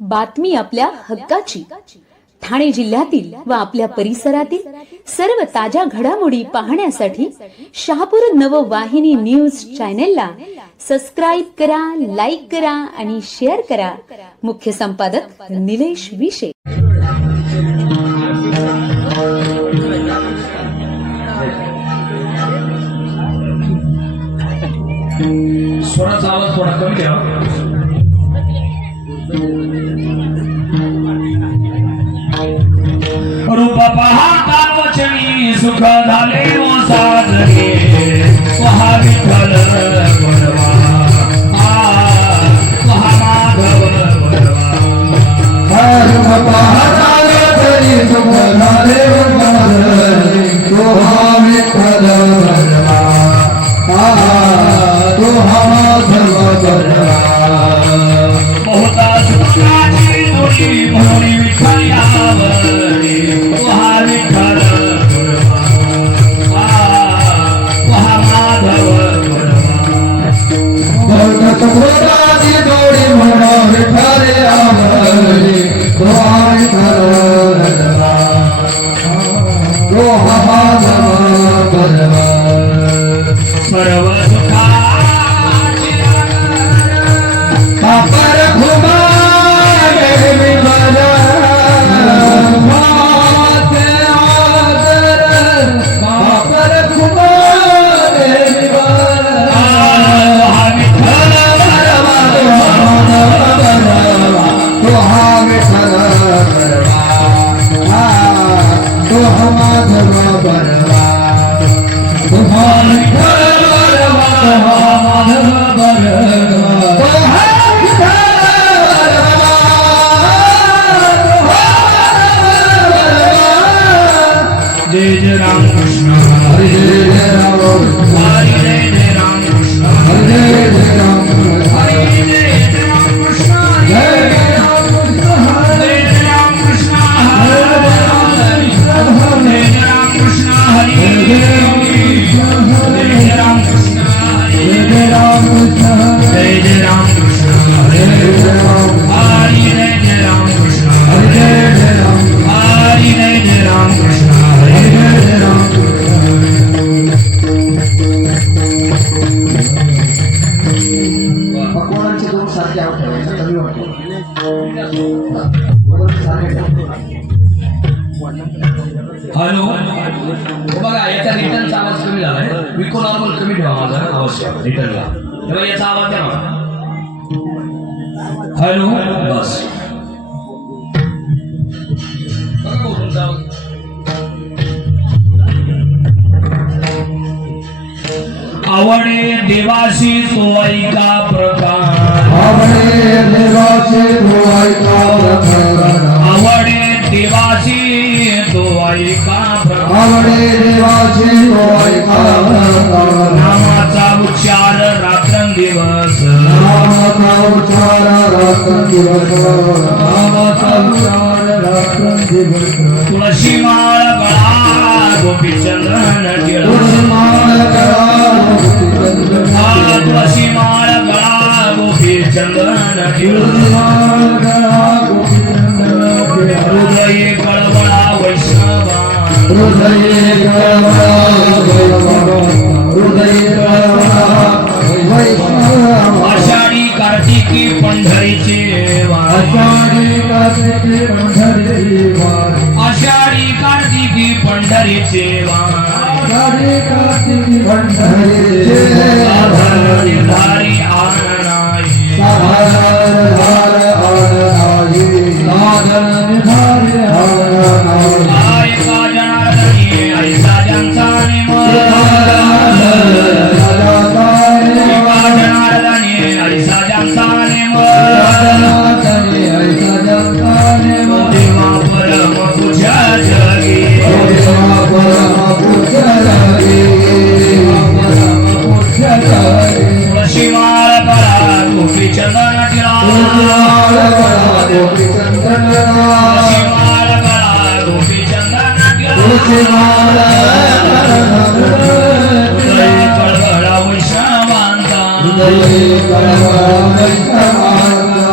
बातमी आपल्या हक्काची. ठाणे जिल्ह्यातील व आपल्या परिसरातील सर्व ताज्या घडामोडी पाहण्यासाठी शहापूर नववाहिनी न्यूज चॅनेलला सबस्क्राइब करा, लाईक करा आणि शेअर करा. मुख्य संपादक निलेश विशे. स्वराचा आवाज थोडा कमी ठेवा. रूप पाहता वचनी सुख झाले व साजरे महा विठ्ठल वरवा महामाधव वरवा. रूप पाहता वचनी सुख झाले व साजरे महा विठ्ठल वरवा महामाधव वरवा. बहुता सुखाची जोडी म्हणून विठ्ठल यावरी महाविठ्ठल वरवा महामाधव वरवा. बहुता सुखाची जोडी म्हणून विठ्ठल यावरी महाविठ्ठल वरवा महामाधव वरवा. सर्व सुखाची पापर घुमा विमला माते आदर पापर घुमा विमला महाविठ्ठल वरवा महाविठ्ठल वरवा महामाधव वरवा महाविठ्ठल महामाधव वरवा. जय जय राम कृष्ण हरे जय राम हरे जय राम कृष्ण हरे जय राम हरे जय राम कृष्ण जय राम जय राम कृष्ण हरे जय राम कृष्ण हरे जय राम कृष्ण हरे जय राम जय जय राम कृष्ण हरे जय राम हरे जय राम कृष्ण हरे जय राम हरे जय राम कृष्ण हरे जय राम पकवानांचे दोन सारखे आव ठेवायचे कमी वाटतो. हॅलो बघा याचा रिटर्नचा आवाज कमी झालाय. बिलकुल नॉर्मल कमी ठेवा माझा अवश्य रिटर्नला. तेव्हा याचा आवाज द्या मला. हॅलो बस बघा भाऊ तुमचा आवाज. आवडे देवाशी तो ऐका प्रकार आवडे देवाचे धुवायका प्रकरण आवडे देवाशी तो ऐका प्रकार आवडे देवाचे धुवायका प्रकरण नामाचा उच्चार रात्रंदिवस नामाचा उच्चार रात्रंदिवस नामाचा उच्चार रात्रंदिवस तुळशी माळ गळा गोपीचंद्रन टिळा तुळशी माळ गळा तुळशी माळ गळा गोपीचंद्रन टिळा तुळशी माळ गळा हृदय कळवळा वैष्णवा हृदये गळा हृदये गळा वैष्णव आषाढी कार्तिकी पंढरीचे वार आषाढी कार्तिकी पंढरीची वार आषाढी कार्तिकी पंढरीचे वार आषाढी कार्तिकी पंढरीचे साधन निर्धारी आननाई साधन धार आननाई साधन निधारे आननाई आय का जनार्दनी ऐसा ज्यांचा निमल का जनार्दनी ऐसा ज्यांचा निमल देवा परम तुझ्या जगी तुळशी माळ करा गोपीचंदन टिळा तुळशी माळ करा गोपीचंदन टिळा हृदय कळवळा वैष्णवांचा हृदये कळवळा वैष्णवांचा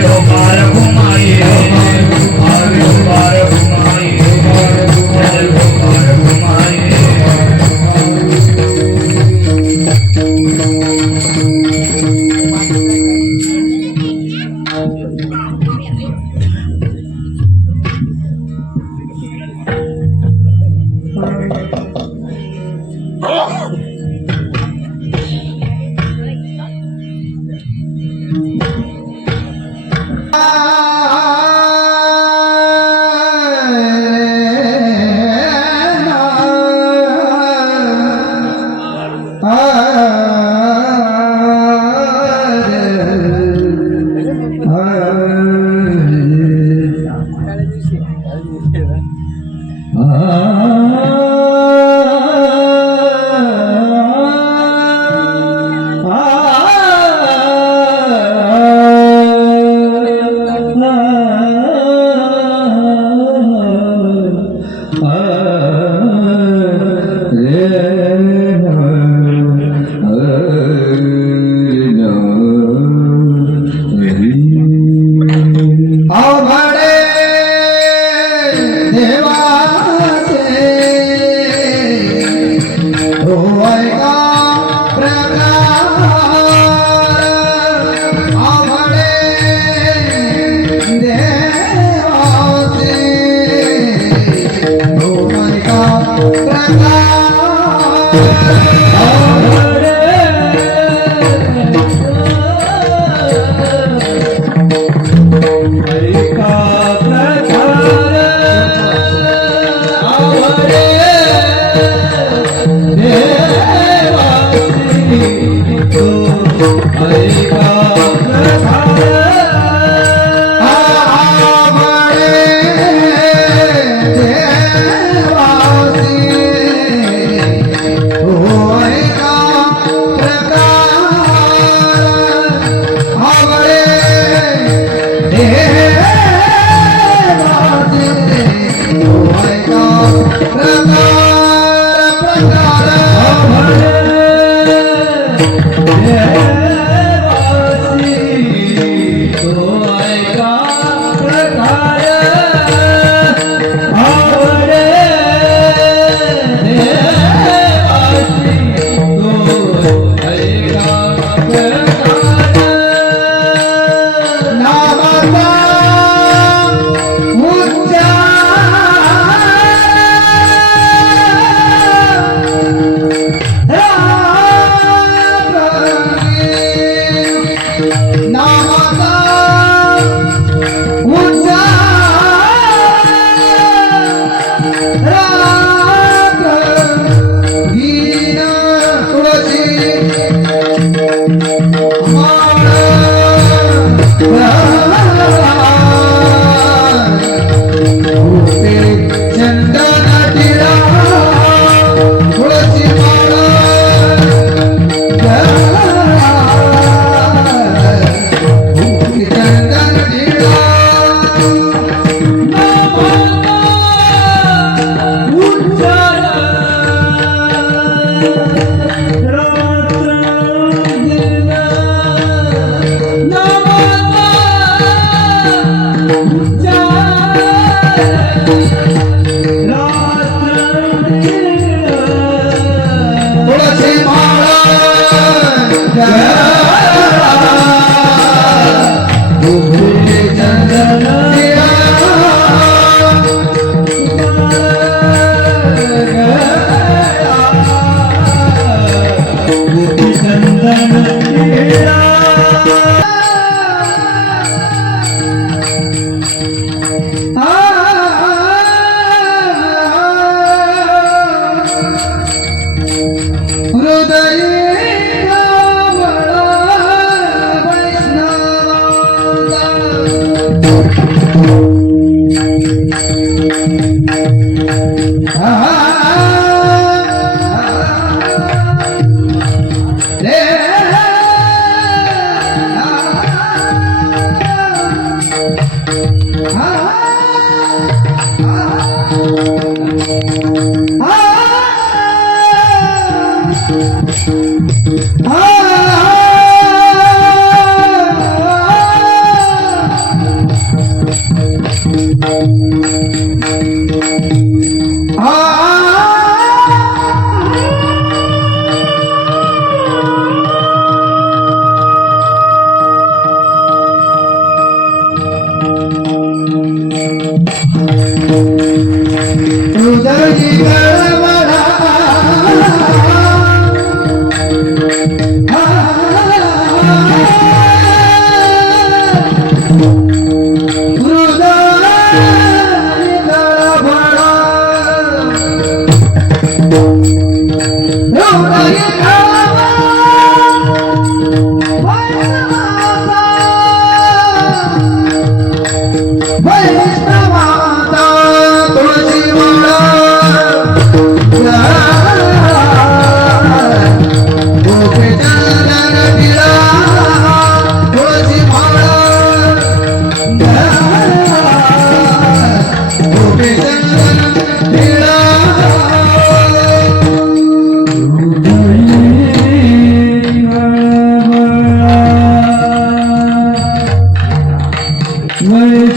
हो पार घुमाए पार घुमाए चल हो पार घुमाए Hare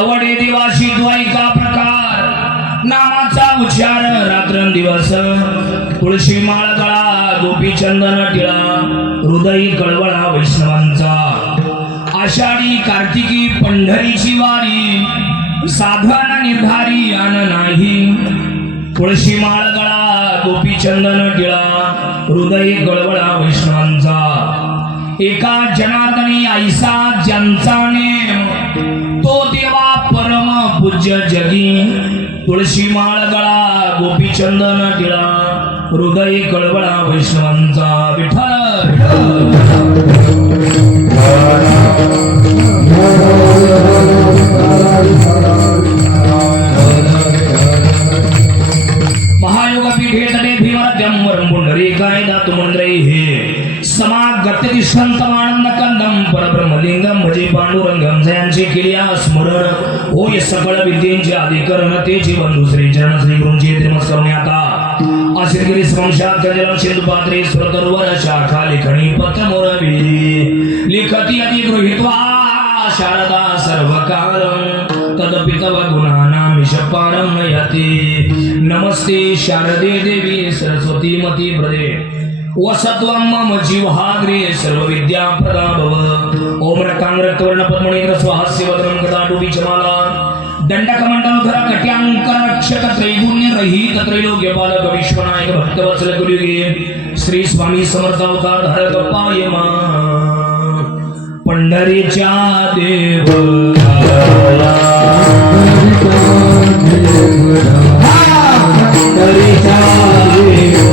आवडे देवाशी द्वैका प्रकार नामाचा उच्चार रात्रंदिवस तुळशी माळ गळा गोपी चंदन टिळा हृदय कळवळा वैष्णवांचा आषाढी कार्तिकी पंढरीची वारी साधन निर्धारी आन नाही तुळशी माळ गळा गोपी चंदन टिळा हृदय कळवळा वैष्णवांचा एका जनार्दनी ऐसा ज्यांचा नेम तो देवा परम पूज्य जगी तुळशी माळ गळा गोपी चंदन टिळा हृदय कळवळा वैष्णवांचा विठ्ठल महायोगपीठे तटे भीमरद्यम वरंपुंडरीकाय दातुमंद्रै हे समागत्यतिष्ठन्तमानंद कंदम परब्रह्मलिंगम भजे पांडुरंगम जयांची केलिया स्मरण होय सकळ विद्येंचे अधिकरण तेची बंधू श्री चरण श्री गुरुंची त्रिमस्करणे आता आशीर्गिरी संशात जलम सिंधु पात्रे स्वतर्वर शाखा लेखणी पत्र मोरवी लिखती अति गृहीत्वा शारदा सर्वकालं तदपि तव गुणानां विषपारं नयति नमस्ते शारदे देवी सरस्वती मती प्रदे वसत्वं मम जीवहाग्रे सर्वविद्या प्रदा भव ओम रक्तांगरक्तवर्ण पद्मनेत्र स्वहास्य वदनं कदाटुबीजमाला दंडकमंडलधर कट्यांकर रक्षक त्रैगुण्य रहित त्रैलोक्यपालक विश्वनायक भक्तवत्सल गुरुगे श्री स्वामी समर्थ अवतार धारक पायमा पंढरीच्या देवळाला पंढरीच्या देवळाला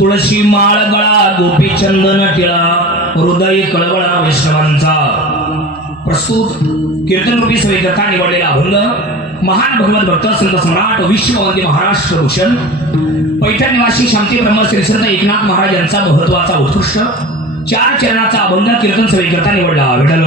तुळशी माळ गळा गोपी चंदन टिळा हृदय कळवळा वैष्णवांचा प्रस्तुत कीर्तनरूपी सवेकथा निवडलेला अभंग महान भगवत भक्त संत सम्राट विश्ववंदी महाराष्ट्र भूषण पैठण निवासी शांती ब्रह्म श्री संत एकनाथ महाराज यांचा महत्वाचा उत्कृष्ट 4 चरणाचा अभंग कीर्तन सवेकथा निवडला विठ्ठल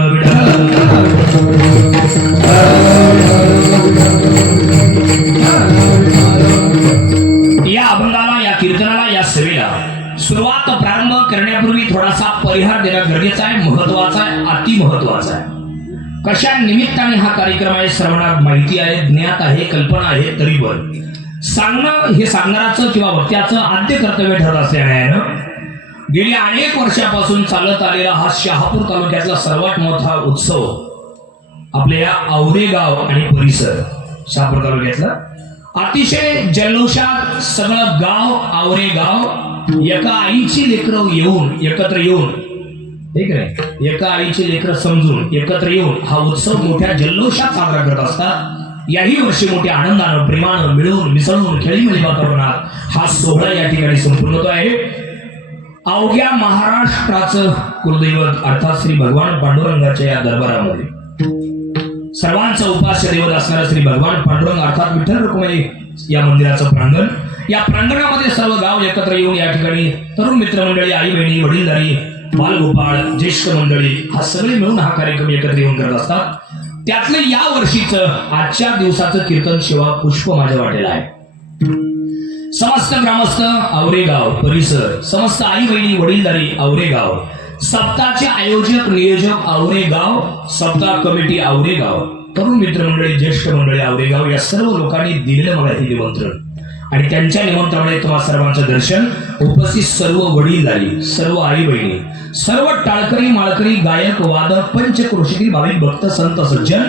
या अभंगाला या कीर्तनाला या सेवेला सुरुवात प्रारंभ करण्यापूर्वी थोडासा परिहार देणं गरजेचं आहे महत्वाचा आहे अति महत्वाचा आहे कशा निमित्ताने हा कार्यक्रम आहे सर्वांना माहिती आहे ज्ञात आहे कल्पना आहे तरी पण सांगणं हे सांगणाराचं किंवा वक्त्याचं आद्य कर्तव्य ठरत असल्यानं गेली अनेक वर्षापासून चालत आलेला हा शहापूर तालुक्यातला सर्वात मोठा उत्सव आपल्या या आवरेगाव आणि परिसर शहापूर तालुक्यातला अतिशय जल्लोषात सगळं गाव आवरेगाव एका आईची लेकरं येऊन एकत्र येऊन ठीक आहे एका आईची लेकरं समजून एकत्र येऊन हा उत्सव मोठ्या जल्लोषात साजरा करत असतात याही वर्षी मोठ्या आनंदानं प्रेमानं मिळून मिसळून खेळीमेळी वातावरणात हा सोहळा या ठिकाणी संपूर्ण होतो आहे अवघ्या महाराष्ट्राचं कुलदैवत अर्थात श्री भगवान पांडुरंगाच्या या दरबारामध्ये सर्वांचं उपास्य दैवत असणारं श्री भगवान पांडुरंग अर्थात विठ्ठल रुक्मिणी या मंदिराचं प्रांगण या प्रांगणामध्ये सर्व गाव एकत्र येऊन या ठिकाणी तरुण मित्रमंडळी आई बहिणी वडीलधारी बालगोपाळ ज्येष्ठ मंडळी हा सगळे मिळून हा कार्यक्रम एकत्र येऊन करत असतात त्यातलं या वर्षीचं आजच्या दिवसाचं कीर्तन शिवा पुष्प माझ्या वाटेला आहे समस्त ग्रामस्थ आवरेगाव परिसर समस्त आई बहिणी वडीलधारी आवरेगाव सप्ताहाचे आयोजक नियोजक आवरेगाव सप्ताह कमिटी आवरेगाव तरुण मित्रमंडळी ज्येष्ठ मंडळी आवरेगाव या सर्व लोकांनी दिलेलं मला हे निमंत्रण आणि त्यांच्या निमंत्रणाने तुम्हाला सर्वांचं दर्शन उपस्थित सर्व वडीलधारी सर्व आई बहिणी सर्व टाळकरी माळकरी गायक वादक पंचक्रोशीतील भाविक भक्त संत सज्जन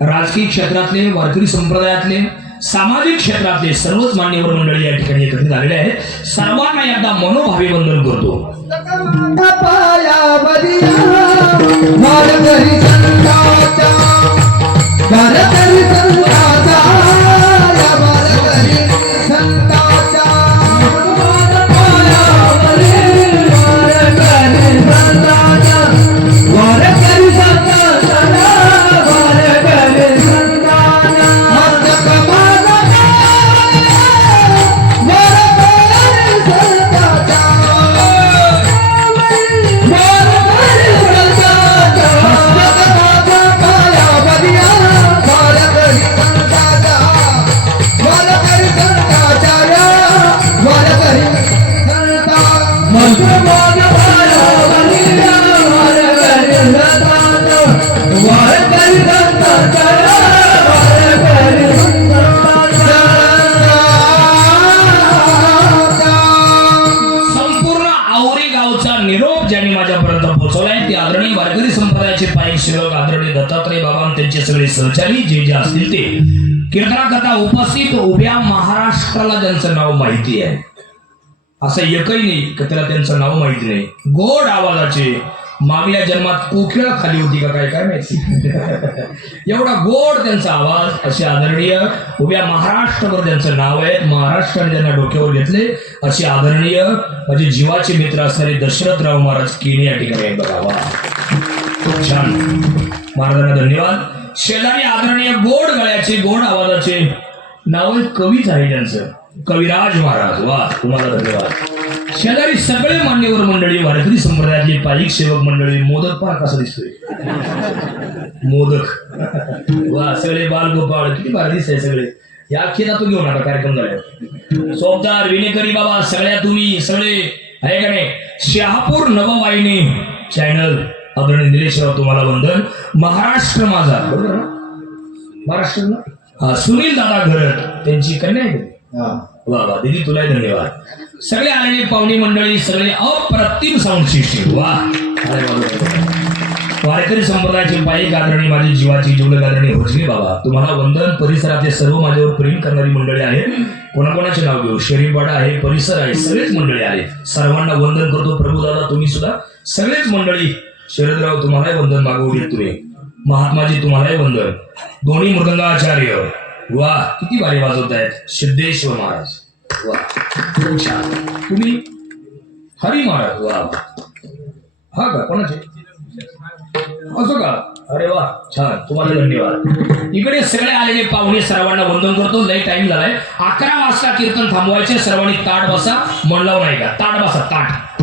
राजकीय क्षेत्रातले वारकरी संप्रदायातले सामाजिक क्षेत्रातले सर्वच मान्यवर मंडळी या ठिकाणी एकत्रित झालेले आहेत. सर्वांना एकदा मनोभावे वंदन करतो. पाया बलिया वारकरी संताचा वारकरी संताचा वारकरी संताचा पाया बलिया वारकरी संताचा वारकरी संताचा वारकरी संताचा मस्तक माझा वारकरी संताचा संपूर्ण आवरे गावचा निरोप ज्यांनी माझ्यापर्यंत पोहोचवलाय ते आदरणीय वारकरी संप्रदायाचे पायी सेवक आदरणीय दत्तात्रय बाबा आणि त्यांचे सगळे सहचारी जे जे असतील ते कीर्तनाकरता उपस्थित उभ्या महाराष्ट्राला ज्यांचं नाव माहिती आहे असं एकही नाही की त्याला त्यांचं नाव माहिती नाही. गोड आवाजाचे मागल्या जन्मात कोकिळा खाली होती का काय काय माहिती एवढा गोड त्यांचा आवाज असे आदरणीय उभ्या महाराष्ट्रभर त्यांचं नाव आहे. महाराष्ट्राने त्यांना डोक्यावर घेतले असे आदरणीय म्हणजे जीवाचे मित्र असणारे दशरथराव महाराज केने या ठिकाणी आहे. बघावा खूप छान महाराजांना धन्यवाद. शेजारी आदरणीय गोड गळ्याचे गोड आवाजाचे नाव कवीच आहे त्यांचं कविराज महाराज. वा तुम्हाला धन्यवाद. शेजारी सगळे मान्यवर मंडळी वारकरी संप्रदायातली पायिक सेवक मंडळी. मोदक पहा कसा दिसतोय मोदक. वा सगळे बालगोपाळ किती भारी दिसतंय सगळे. या अख्खीला तो घेऊन आता कार्यक्रम झाला. सोबदार विनेकरी बाबा सगळ्या तुम्ही सगळे आहे का नाही. शहापूर नववाहिनी चॅनल आदरणीय निलेशराव तुम्हाला वंदन. महाराष्ट्र माझा बरोबर ना महाराष्ट्र ना सुनील दादा घरत त्यांची कन्या आहे. वा वा दिदी तुला धन्यवाद. सगळे आलेले पाहुणी मंडळी सगळे अप्रतिम साऊंड सिस्टीम. वा वारकरी संप्रदायाचे पायिक आदरणीय माझी जीवाची जीवलग आदरणीय भोसले बाबा तुम्हाला वंदन. परिसरातले सर्व माझ्यावर प्रेम करणारी मंडळी आहेत. कोणाकोणाचे नाव घेऊ. शरीफवाडा आहे परिसर आहे सगळेच मंडळी आहेत. सर्वांना वंदन करतो. प्रभू दादा तुम्ही सुद्धा सगळेच मंडळी. शरदराव तुम्हालाही वंदन मागवू देत तुम्ही. महात्माजी तुम्हालाही वंदन. दोन्ही मृदंगाचार्य वा किती भारी वाजवत आहेत. सिद्धेश्वर महाराज वा खूप छान. तुम्ही हरी महाराज वा हा का कोणाचे असं का अरे वा छान तुम्हाला धन्यवाद. इकडे सगळे आलेले पाहुणे सर्वांना वंदन करतो. लय टाइम झालाय. 11 वाजता कीर्तन थांबवायचे. सर्वांनी ताट बसा. मन लावून नाही का ताट बसा. ताट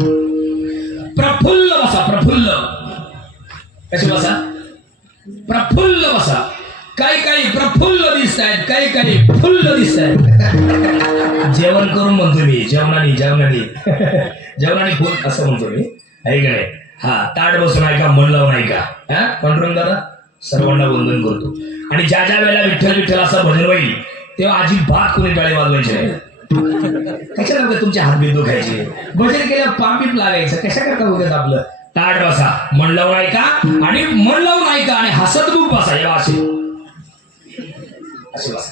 प्रफुल्ल बसा. प्रफुल्ल कसे बसा प्रफुल्ल बसा. काही काही प्रफुल्ल दिसत आहेत काही काही फुल्ल दिसत आहेत. जेवण करून म्हणतो मी जेवणाने जेवणाने जेवणाने फुल असं म्हणतो मी आहे का नाही. हा ताट बसून आहे का मन लावून आहे का. हा पांडुरंग दादा सर्वांना वंदन करतो. आणि ज्या ज्या वेळेला विठ्ठल विठ्ठल असं भजन होईल तेव्हा अजिबात कोणी टाळे वाजवायचे नाही. कशाला उगाच तुमचे हात बीत दुखायचे. भजन केल्यावर पापीप लागायचं कशा करता उगाच आपलं. ताट बसा मन लावून ऐका आणि मन लावून ऐका आणि हसतमुख बसा. या असे असे बसा.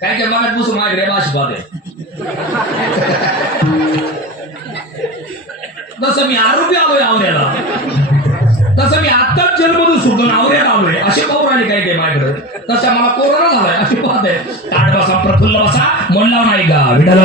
काय काय मला बसून माझ्याकडे अशी बात आहे. तसं मी आरोपी आलोय आवऱ्याला. तसं मी आत्ताच जन्मधून सुटून आवऱ्याला आलोय असे पाहून आले काही काही माझ्याकडे. तसं मला कोरोना झालाय अशी पाहत आहे. ताट बसा प्रफुल्ल बसा मन लावून ऐका. विठाला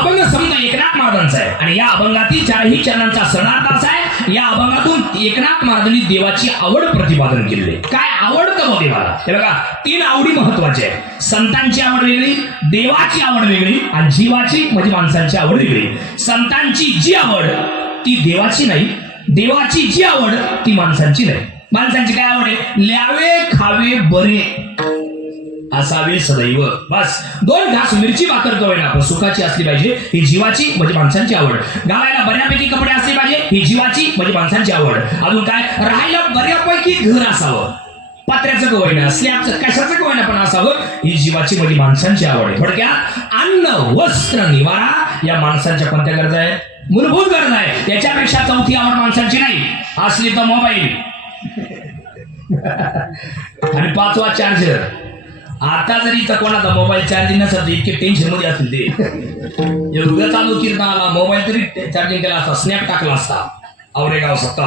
अभंग समजा एकनाथ महाराजांचा आहे आणि या अभंगातील 4ही चरणांचा सणार्थ असा आहे. या अभंगातून एकनाथ महाराजांनी देवाची आवड प्रतिपादन केली. काय आवडतं मग देवाला ते बघा. 3 आवडी महत्वाच्या आहेत. संतांची आवड वेगळी देवाची आवड वेगळी आणि जीवाची म्हणजे माणसांची आवड वेगळी. संतांची जी आवड ती देवाची नाही. देवाची जी आवड ती माणसांची नाही. माणसांची काय आवड आहे. ल्यावे खावे बरे असावे सदैव. बस 2 घास मिरची भाकर कवय ना पण सुखाची असली पाहिजे ही जीवाची म्हणजे माणसांची आवड. घालायला बऱ्यापैकी कपडे असले पाहिजे ही जीवाची म्हणजे माणसांची आवड. अजून काय राहायला बऱ्यापैकी घर असावं. पत्र्याचं कवय ना स्लॅबचं कशाचं कवय ना पण असावं ही जीवाची म्हणजे माणसांची आवड आहे. थोडक्यात अन्न वस्त्र निवारा या माणसांच्या कोणत्या गरजा आहेत. मूलभूत गरज आहे. त्याच्यापेक्षा चौथी आवड माणसांची नाही. असली तर मोबाईल आणि 5वा चार्जर. आता जरी इथं कोणाचा मोबाईल चार्जिंग नसत इतके टेन्शन मध्ये असतील ते उद्या चालू कीर्तन आला मोबाईल तरी चार्जिंग केला असता स्नॅप टाकला असता औरेगाव सत्ता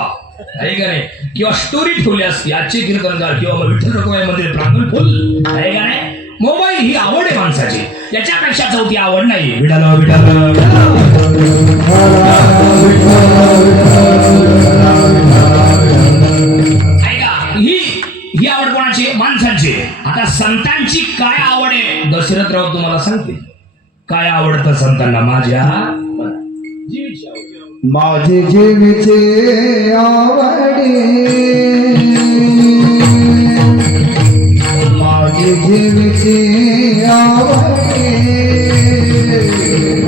आहे का नाही किंवा स्टोरी ठेवली असती आजचे कीर्तनकार किंवा विठ्ठल रखुमाई मंदिर प्रांगण फुल आहे का नाही. मोबाईल ही आवड आहे माणसाची याच्यापेक्षा चौथी आवड नाही. विठाला विठाला ऐका ही आवड कोणाची माणसांची. आता संतांची काय आवड आहे दशरथराव तुम्हाला सांगते. काय आवडतं संतांना. माझ्या जीवीची आवड. माझे जीवीचे आवडे माझे जीवीचे आवडे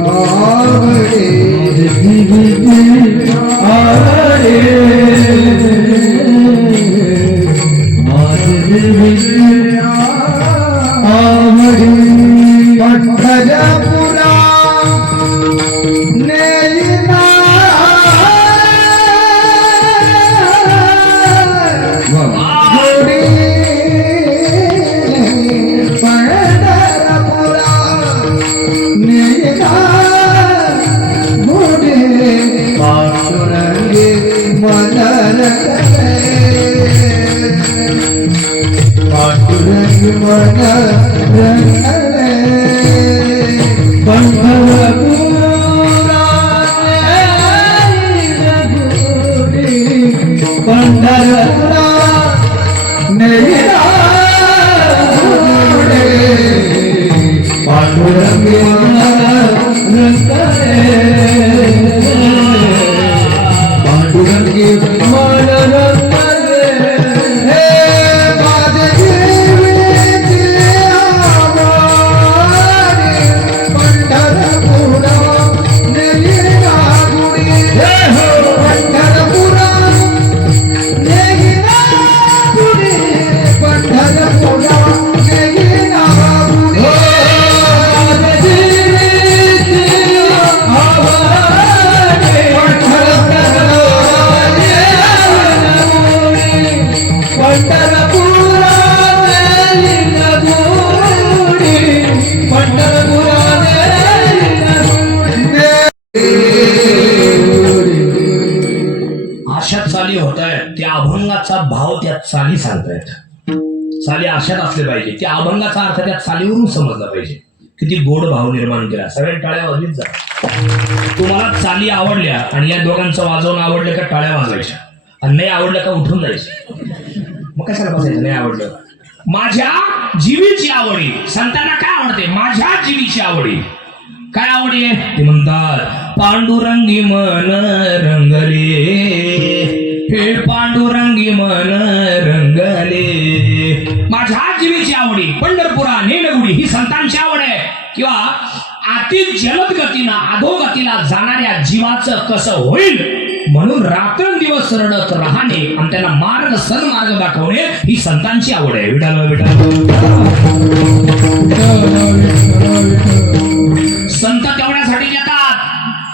आवडे जीवीचे आवडे माझे जीवीचे आवडे पंढरपुरा नेईना गोडी पंढरपुरा नेईना गोडी पांडुरंगी मन रंगले पांडुरंगी मन रंगले पंढरपुरा पंढरपुरा नेईना गोडी पांडुरंगी मन रंगले पांडुरंगी मन रंगले. हे माझे जीवीचे आवडे पंढरपुरा नेईना गोडी पंढरपुरा नेईना गोडी पंढरपुरा नेईना गोडी माझे जीवीचे आवडे पंढरपुरा नेईना गोडी पंढरपुरा नेईना गोडी पंढरपुरा नेईना गोडी. अशा चाली होत आहेत त्या अभंगाचा भाव त्या चाली सांगतायत. चाली अशात असले पाहिजे. त्या अभंगाचा अर्थ त्या चालीवरून समजला पाहिजे. किती गोड भाव निर्माण केला. सगळ्या टाळ्या वाजवीत जा. तुम्हाला चाली आवडल्या आणि या दोघांचं वाजवणं आवडलं का टाळ्या वाजवायच्या आणि नाही आवडलं का उठून जायचं. मग कशाला बसायचं नाही आवडलं. माझ्या जीवीची आवडी. संतांना काय आवडते. माझ्या जीवीची आवडी. काय आवडी आहे ते म्हणतात पांडुरंगी मन रंगले. हे पांडुरंगी मन रंगले. माझ्या जीवीची आवडी. पंढरपुरा नेनगुडी ही संतांची आवड आहे. किंवा अति जलद गतीनं अधोगतीला जाणाऱ्या जीवाचं कसं होईल म्हणून रात्रंदिवस रडत राहणे आणि त्यांना मार्ग सन्मार्ग दाखवणे ही संतांची आवड आहे. विठाल विठाल. संत तेवढ्यासाठी येतात.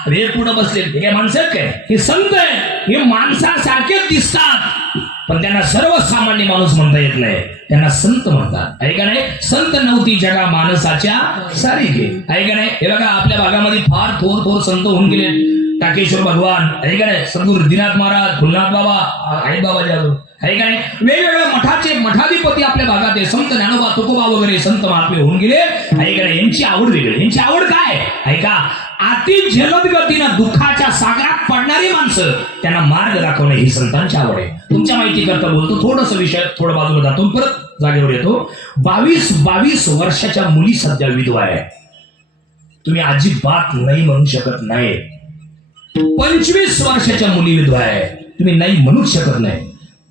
रे पुढे बसले हे माणसं काय हे संत आहे. हे माणसासारखेच दिसतात पण त्यांना सर्वसामान्य माणूस म्हणता येत नाही. त्यांना संत म्हणतात. आहे का नाही. संत नव्हती जगा माणसाच्या सारिखे. आहे का नाही. हे बघा आपल्या भागामध्ये फार थोर थोर संत होऊन गेले. टाकेश्वर भगवान आहे का नाही. सद्गुरू दिनाथ महाराज फुलनाथ बाबा आहेत बाबा जाधव आहे का नाही. वेगवेगळ्या मठाचे मठाधिपती आपल्या भागात आहे. संत ज्ञानोबा तुकोबा वगैरे संत महात्मे होऊन गेले. आहे का नाही. यांची आवड वेगळी. यांची आवड काय आहे का अति जलद गतीनं दुःखाच्या सागरात पडणारी माणसं त्यांना मार्ग दाखवणे ही संतांची आवड आहे. तुमच्या माहिती करता बोलतो थोडस विषय थोडं बाजूला जातो परत जागेवर येतो. 22 वर्षाच्या मुली सध्या विधवा आहे. तुम्ही अजिबात नाही म्हणू शकत नाही. 25 वर्षाच्या मुली विधवा आहे. तुम्ही नाही म्हणू शकत नाही.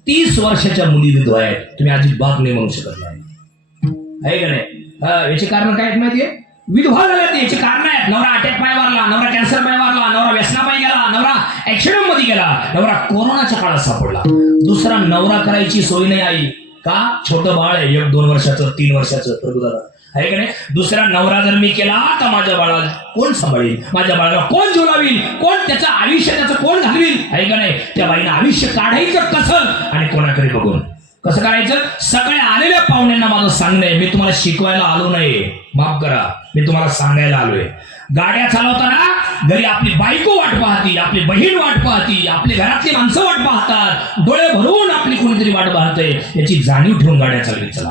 30 वर्षाच्या मुली विधवा आहेत. तुम्ही अजिबात नाही म्हणू शकत नाही. आहे का नाही. याचे कारण काय आहेत माहितीये. विधवा झाल्यात याचे कारण आहेत. नवरा अटॅक पाय मारला, नवरा कॅन्सर पाय मारला, नवरा व्यसना पाय गेला, नवरा ऍक्सिडेंट मध्ये गेला, नवरा कोरोनाच्या काळात सापडला. दुसरा नवरा करायची सोय नाही आई. का छोटं बाळ आहे 1-2 वर्षाचं 3 वर्षाचं. प्रभू दादा आहे का नाही? दुसरा नवरा जर मी केला तर माझ्या बाळाला कोण सांभाळेल, माझ्या बाळाला कोण झुलावील, कोण त्याचं आयुष्य त्याचं कोण घालवील, आहे का नाही? त्या बाईनं आयुष्य काढायचं कसं आणि कोणाकडे बघून कसं करायचं? सगळ्या आलेल्या पाहुण्यांना माझं सांगणं आहे, मी तुम्हाला शिकवायला आलो नाही, माफ करा, मी तुम्हाला सांगायला आलोय. गाड्या चालवताना घरी आपली बायको वाट पाहती, आपली बहीण वाट पाहती, आपली घरातली माणसं वाट पाहतात, डोळे भरून आपली कोणीतरी वाट पाहतंय, याची जाणीव ठेवून गाड्या चालवीत चला.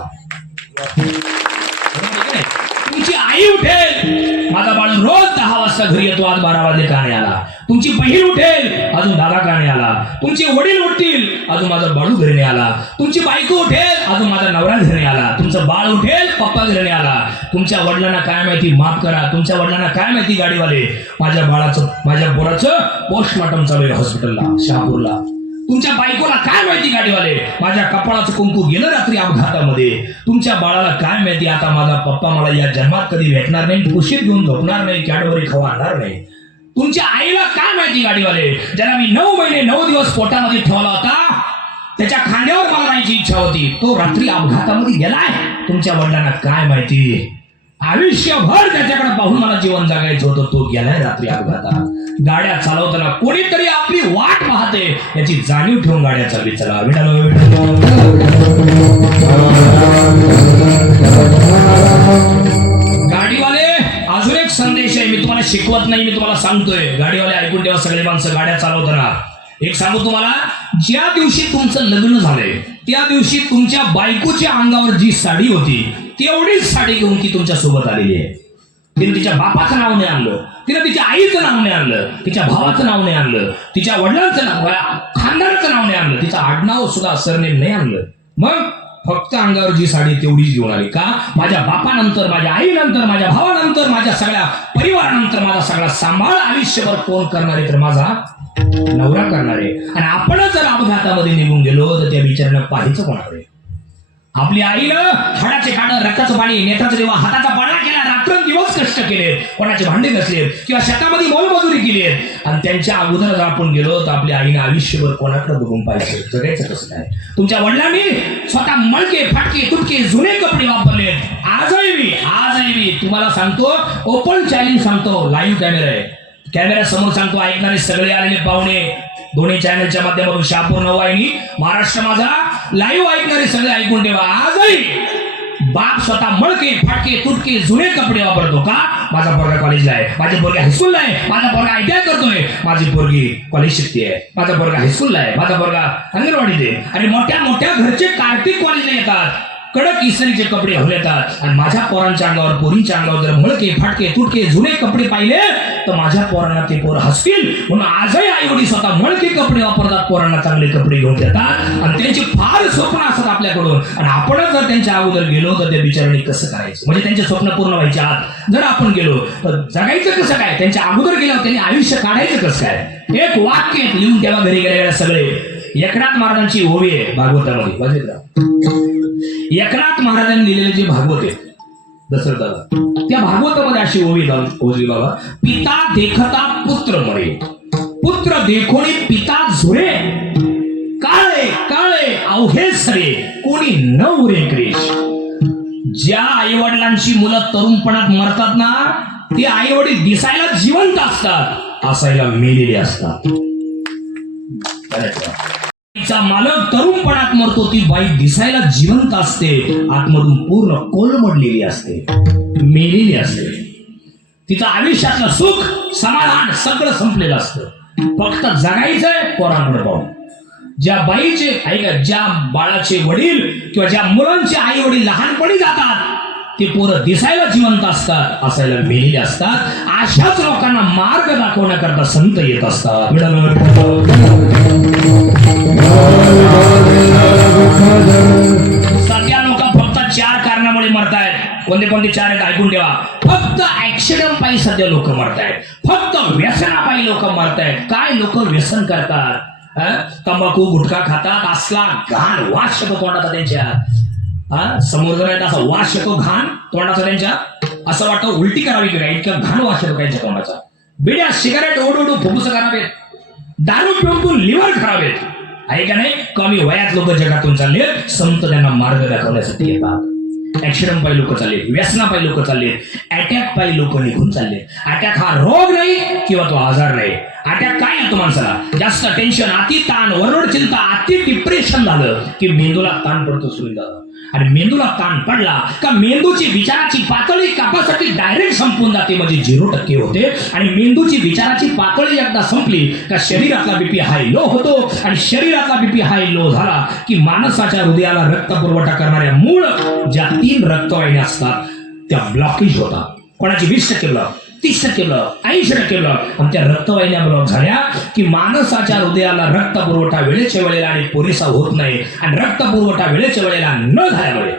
तुमची आई उठेल, माझा बाळ रोज 10 वाजता घरी येतो, आज 12 वाजले का नाही आला. तुमची बहीण उठेल, अजून दादा का नाही आला. तुमचे वडील उठतील, अजून माझा बाळू घरी नाही आला. तुमची बायको उठेल, अजून माझा नवरा घरी नाही आला. तुमचं बाळ उठेल, पप्पा घरी नाही आला. तुमच्या वडिलांना काय माहिती, माफ करा, तुमच्या वडिलांना काय माहिती गाडीवाले, माझ्या बाळाचं माझ्या पोराचं पोस्टमॉर्टम चालू आहे हॉस्पिटलला शहापूरला. तुमच्या बायकोला काय माहिती गाडीवाले, माझ्या कपाळाचं कुंकू गेलं रात्री अपघातामध्ये. तुमच्या बाळाला काय माहिती, आता माझा पप्पा मला या जन्मात कधी भेटणार नाही, कुशीत घेऊन झोपणार नाही, कॅडबरी खाऊ आणणार नाही. तुमच्या आईला काय माहिती गाडीवाले, ज्याला मी 9 महिने 9 दिवस पोटामध्ये ठेवला होता, त्याच्या खांद्यावर मला जायची इच्छा होती, तो रात्री अपघातामध्ये गेलाय. तुमच्या वडिलांना काय माहिती, आयुष्यभर त्याच्याकडे पाहून मला जीवन जगायचं होतं, तो गेलाय रात्री अपघातात. गाड्या चालवताना कोणीतरी आपली वाट पाहते, याची जाणीव ठेवून गाड्या चालवी चला. गाडीवाले अजून एक संदेश आहे, मी तुम्हाला शिकवत नाही, मी तुम्हाला सांगतोय. गाडीवाले ऐकून ठेवा सगळे माणसं गाड्या चालवताना. एक सांगू तुम्हाला, ज्या दिवशी तुमचं लग्न झालंय त्या दिवशी तुमच्या बायकोच्या अंगावर जी साडी होती तेवढीच साडी घेऊन ती तुमच्या सोबत आलेली आहे. तिने तिच्या बापाचं नाव नाही आणलं, तिने तिच्या आईचं नाव नाही आणलं, तिच्या भावाचं नाव नाही आणलं, तिच्या वडिलांचं नाव खानदाराचं नाव नाही आणलं, तिचं आडनाव सुद्धा सरनेम नाही आणलं. मग फक्त अंगावर जी साडी तेवढीच घेऊन आली. का? माझ्या बापानंतर, माझ्या आईनंतर, माझ्या भावानंतर, माझ्या सगळ्या परिवारानंतर माझा सगळा सांभाळ आयुष्यभर कोण करणार आहे, तर माझा नवरा करणार आहे. आणि आपण जर अपघातामध्ये निघून गेलो तर त्या बिचाऱ्यानं पाहायचं कोणाकडे? आपली आईनं हाडाचे काढ, रक्ताचं पाणी, नेत्राचा दिवा, हाताचा पाळणा केला, रात्रंदिवस कष्ट केले, कोणाचे भांडे घासलेत किंवा शेतामध्ये मोलमजुरी केली आहे, आणि त्यांच्या अगोदर जर आपण गेलो तर आपल्या आईनं आयुष्यभर कोणाकडे बघून पाहिजे, जगायचं कसं काय? तुमच्या वडिलांनी स्वतः मळके फाटके तुटके जुने कपडे वापरले. आजही मी तुम्हाला सांगतो, ओपन चॅलेंज सांगतो, लाईव्ह कॅमेरा आहे, कॅमेरा समोर सांगतो, ऐकणारे सगळे आलेले पाहुणे, दोन्ही चॅनलच्या माध्यमातून शहापूर नववाहिनी, महाराष्ट्र माझा, लाईव्ह ऐकणारे सगळे ऐकून ठेवा. आजही बाप स्वतः मळके फाटके तुटके जुने कपडे वापरतो. का? माझा पोरगा कॉलेजला आहे, माझी पोरगी हायस्कूलला आहे, माझा पोरगा ITI करतोय, माझी पोरगी कॉलेज शिकते, माझा पोरगा हायस्कूलला आहे, माझा पोरगा अंगणवाडीत आहे. आणि मोठ्या मोठ्या घरचे कार्तिक कॉलेजला येतात, कडक इस्त्रीचे कपडे घालून येतात. आणि माझ्या पोरांच्या अंगावर, पोरींच्या अंगावर जर मळके फाटके तुटके जुने कपडे पाहिले तर माझ्या पोरांना ते पोर हसतील. म्हणून आजही आई वडील स्वतः मळके कपडे वापरतात, पोरांना चांगले कपडे घेऊन देतात, आणि त्यांची फार स्वप्न असतात आपल्याकडून. आणि आपणच जर त्यांच्या अगोदर गेलो तर त्या बिचारांनी कसं करायचं, म्हणजे त्यांचे स्वप्न पूर्ण व्हायचे आत जर आपण गेलो तर जगायचं कसं काय, त्यांच्या अगोदर गेल्यावर त्यांनी आयुष्य काढायचं कसं काय? एक वाक्य लिहून तेव्हा घरी गेलेल्या सगळे. एकनाथ महाराजांची ओवी आहे भागवतामध्ये, बघितलं? एकनाथ महाराजांनी लिहिलेले जे भागवत आहे दशरथाला, त्या भागवतामध्ये अशी ओवी बाबा, पिता देखता पुत्र मरे, पुत्र देखोनी पिता झुरे, काळे काळे अवघे सरे, कोणी न उरे क्रेश. ज्या आई वडिलांची मुलं तरुणपणात मरतात ना, ते आई वडील दिसायला जिवंत असतात, असायला मेलेले असतात. तिचा मालक तरुणपणात मरतो, ती बाई दिसायला जिवंत असते, आतमधून पूर्ण कोलमडलेली असते, मेलेली असते. तिचं आयुष्यातलं सुख समाधान सगळं संपलेलं असतं, फक्त जगायचंय पोरांकडे पाहून. ज्या बाईचे ऐका, ज्या बाळाचे वडील किंवा ज्या मुलांचे आई वडील लहानपणी जातात, ते पोरं दिसायला जिवंत असतात, असायला मेलेले असतात. अशाच लोकांना मार्ग दाखवण्याकरता संत येत असतात. सध्या लोक फक्त 4 कारणामुळे मरतायत. कोणते कोणते 4 आहेत ऐकून ठेवा. फक्त ऍक्सिडेंट पायी सध्या लोक मरतायत, फक्त व्यसनापायी लोक मरतायत. काय लोक व्यसन करतात, तंबाखू गुटखा खातात, असला घाण वास येतो तोंडाचा त्यांच्या, समोर जर असा वास येतो घाण तोंडाचा त्यांच्या, असं वाटतं उलटी करावी की काय, इतकं घाण वास येतो त्यांच्या तोंडाचा. बिड्या सिगारेट ओढू फुफ्फुस करावेत, दारू पिऊन लिव्हर खरावेत, आहे का नाही? कमी वयात लोक जगातून चालले, संत त्यांना मार्ग दाखवण्यासाठी येतात. ऍक्सिडेंट पायी लोक चालले, व्यसना पायी लोक चालले, अटॅक पायी लोक निघून चालले. अटॅक हा रोग नाही किंवा तो आजार नाही. अटॅक काय येतो माणसाला? जास्त टेन्शन, अति ताण, वरड चिंता, अति डिप्रेशन झालं की मेंदूला ताण पडतो सुविधा. आणि मेंदूला ताण पडला का मेंदूची विचाराची पातळी कापासाठी डायरेक्ट संपून जाते, म्हणजे 0% होते. आणि मेंदूची विचाराची पातळी एकदा संपली का शरीरातला बीपी हाय लो होतो. आणि शरीरातला बीपी हाय लो झाला की माणसाच्या हृदयाला रक्त पुरवठा करणाऱ्या मूळ ज्या 3 रक्तवाहिन्या असतात त्या ब्लॉकेज होतात. कोणाची 20% ब्लॉक, 30% ब्लॉक, 80% ब्लॉक. आणि त्या रक्तवाहिन्या ब्लॉक झाल्या की माणसाच्या हृदयाला रक्त पुरवठा वेळेच्या वेळेला आणि पुरेसा होत नाही. आणि रक्त पुरवठा वेळेच्या वेळेला न झाल्यामुळे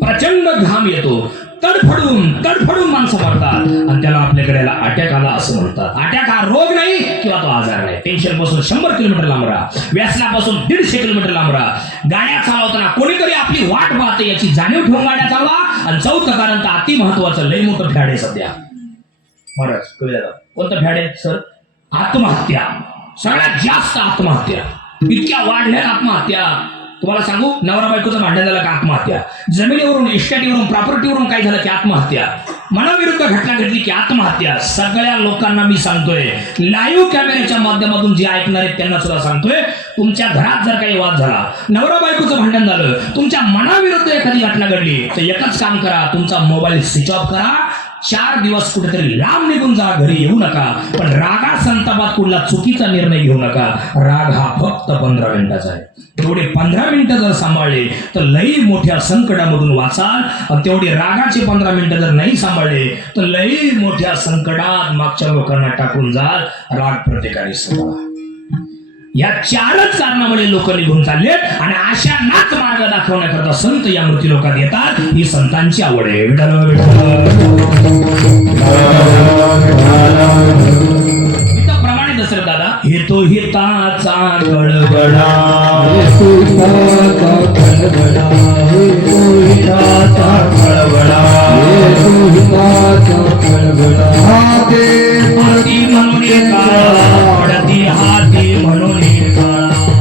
प्रचंड घाम येतो, तडफडून माणसं मरतात. आणि त्याला आपल्याकडे अटॅक आला असं म्हणतात. अटॅक हा रोग नाही किंवा तो आजार नाही. टेन्शन पासून 100 किलोमीटर लांब राहा, व्यसनापासून 150 किलोमीटर लांब राहा. गाड्या चालवताना कोणीतरी आपली वाट पाहते याची जाणीव ठेवून गाड्या चालवा. आणि 4थं कारण तर अति महत्वाचं, लय मोठं फॅड आहे सध्या. महाराज कळलं कोणतं फॅड आहे सर? आत्महत्या. सगळ्यात जास्त आत्महत्या, इतक्या वाढल्या आत्महत्या. तुम्हाला सांगू, नवरा बायकोचं भांडण झालं का आत्महत्या, जमिनीवरून, इस्टेटीवरून, प्रॉपर्टीवरून काय झालं की आत्महत्या, मनाविरुद्ध घटना घडली की आत्महत्या. सगळ्या लोकांना मी सांगतोय, लाईव्ह कॅमेऱ्याच्या माध्यमातून जे ऐकणार आहेत त्यांना सुद्धा सांगतोय, तुमच्या घरात जर काही वाद झाला, नवरा बायकोचं भांडण झालं, तुमच्या मनाविरुद्ध एखादी घटना घडली, तर एकच काम करा, तुमचा मोबाईल स्विच ऑफ करा. 4 दिवस कुठेतरी लांब निघून जा, घरी येऊ नका. पण रागा संतापात कुठला चुकीचा निर्णय घेऊ नका. राग हा फक्त 15 मिनिटाचा आहे. तेवढे 15 मिनिटं जर सांभाळले तर लई मोठ्या संकटामधून वाचाल. तेवढे रागाचे 15 मिनिटं जर नाही सांभाळले तर लई मोठ्या संकटात मागच्या लोकांना टाकून जाल. राग प्रत्येकाने सांभाळा. या 4च कारणामुळे लोक निघून चालले. आणि अशा नाच मार्ग दाखवण्याकरता संत या मृत्यू लोकात येतात. ही संतांची आवड आहे. प्रमाणे दशरथ दादा, हेतो हिताचा गडबडा, हेतो हिताचा गडबडा, हेतो हिताचा गडबडा. हाती म्हणून पडती, हाती म्हणून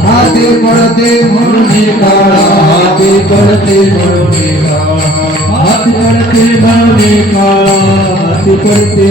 हाती पडते म्हणून काळा, हाती पडते म्हणून काळा, हाती पडते म्हणून काळा, हाती पडते.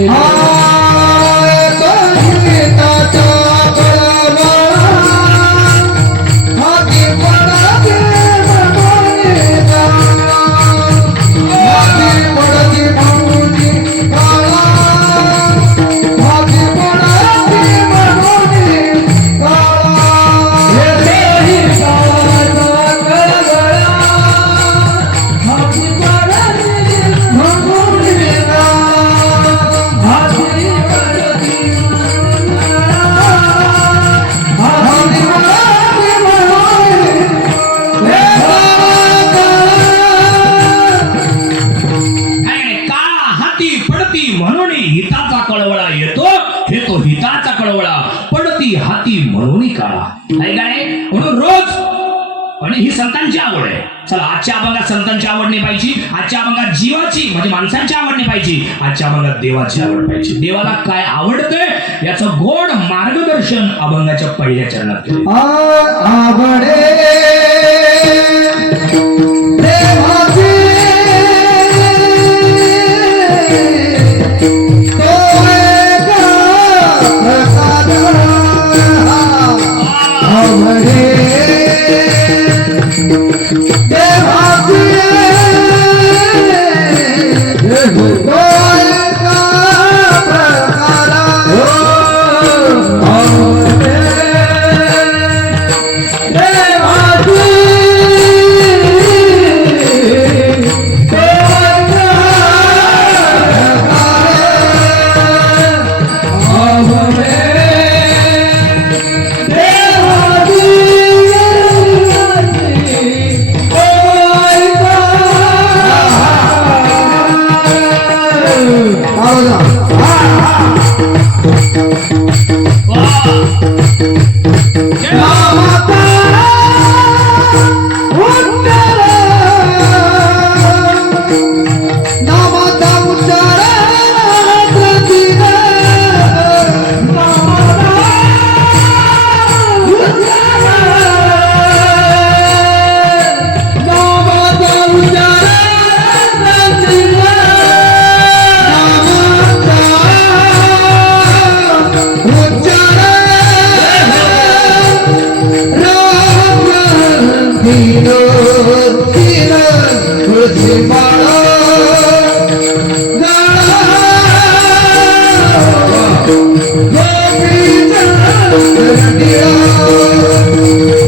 म्हणून हिताचा कळवळा येतो, हेतो हिताचा कळवळा, पडती हाती म्हणून काळा. नाही काय म्हणून रोज. आणि ही संतांची आवड आहे. चला, आजच्या अभंगात संतांची आवड नाही पाहिजे, आजच्या अभंगात जीवाची म्हणजे माणसांची आवड नाही पाहिजे, आजच्या अभंगात देवाची आवड पाहिजे. देवाला काय आवडतंय याचं गोड मार्गदर्शन अभंगाच्या पहिल्या चरणात केलं. आवडे तीन तीन तुळशी माळा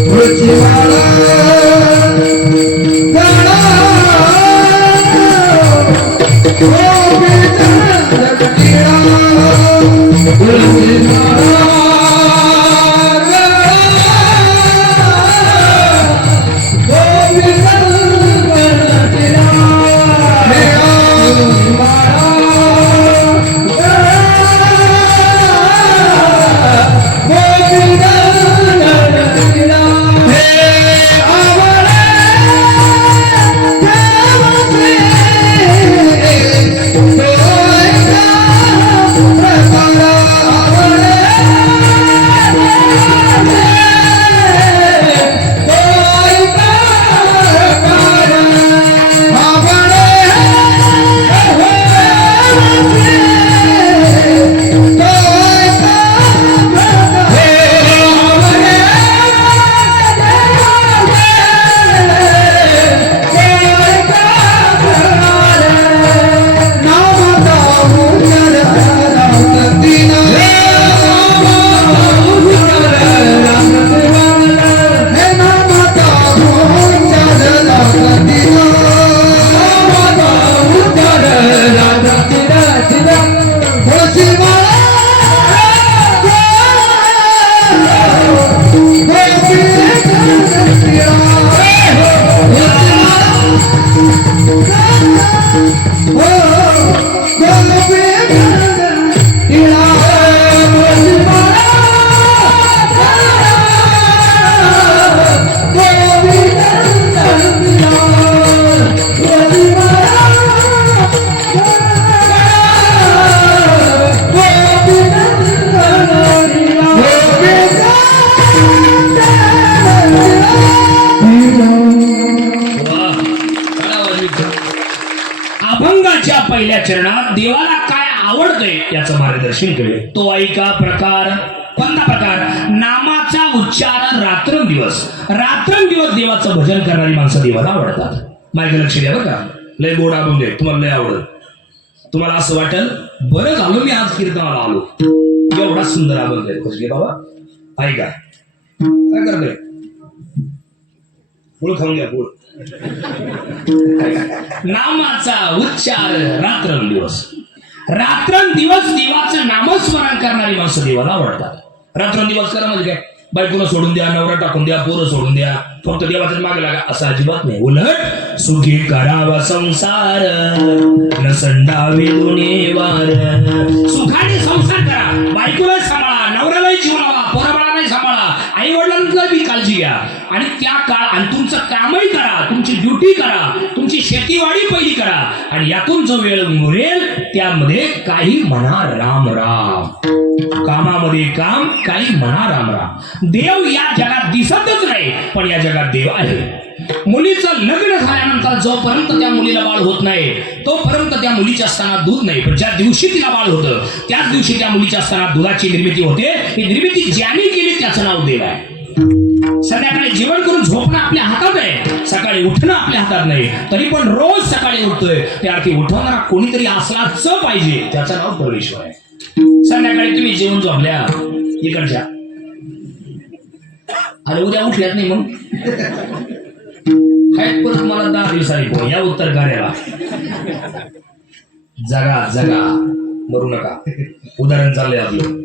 तुळशी माळा अभंगाच्या पहिल्या चरणात देवाला काय आवडतंय याचं मार्गदर्शन केले. तो ऐका प्रकार. कोणता प्रकार? नामाचा उच्चार रात्रंदिवस. रात्रंदिवस देवाचं भजन करणारी माणसं देवाला आवडतात. माझ्या लक्ष द्या बरं का. लय गोड अभंग आहे, तुम्हाला लय आवडत. तुम्हाला असं वाटेल बरं झालं मी आज कीर्तनाला आलो, एवढा सुंदर अभंग आहे. खोजगे बाबा ऐका. काय करतोय? फुल खाऊन घ्या फुल. नामाचा उच्चार रात्रंदिवस. रात्रंदिवस देवाचं नामस्मरण करणारी माणसं देवाला आवडतात. रात्रंदिवस करा म्हणजे काय? बायकोला सोडून द्या, नवरा टाकून द्या, पोरं सोडून द्या, फक्त देवाचं मागे लागा असं अजिबात नाही. उलट सुखी करावा संसार न संडावे दोन्ही वार. सुखाने संसार करा, बायकोला सांभाळा, नवऱ्यालाही जीवनावा, पोराबाळालाही सांभाळा, आई वडिलांना बी काळजी घ्या आणि त्या काळ आणि तुमचं कामही करा, तुमची ड्युटी करा, तुमची शेतीवाडी पहिली करा आणि यातून जो वेळ उरेल त्यामध्ये काही म्हणा राम राम. कामामध्ये काम, काही म्हणा राम राम. देव या जगात दिसतच नाही पण या जगात देव आहे. मुलीचं लग्न झाल्यानंतर जोपर्यंत त्या मुलीला बाळ होत नाही तोपर्यंत त्या मुलीच्या स्थानात दूध नाही, पण ज्या दिवशी तिला बाळ होतं त्याच दिवशी त्या मुलीच्या स्थानात दुधाची निर्मिती होते. ही निर्मिती ज्याने केली त्याचं नाव देव आहे. संध्याकाळी जेवण करून झोपणं आपल्या हातात आहे, सकाळी उठणं आपल्या हातात नाही. तरी पण रोज सकाळी उठतोय त्या अर्थी उठवणारा कोणीतरी असलाच पाहिजे, त्याचं नाव परमेश्वर आहे. संध्याकाळी तुम्ही जेवण झोपल्या इकडच्या आणि उद्या उठल्यात नाही मग काय परत मला 10 दिवसांनी पोह या उत्तर कार्याला. जगा जगा मरू नका. उदाहरण चाललंय आपलं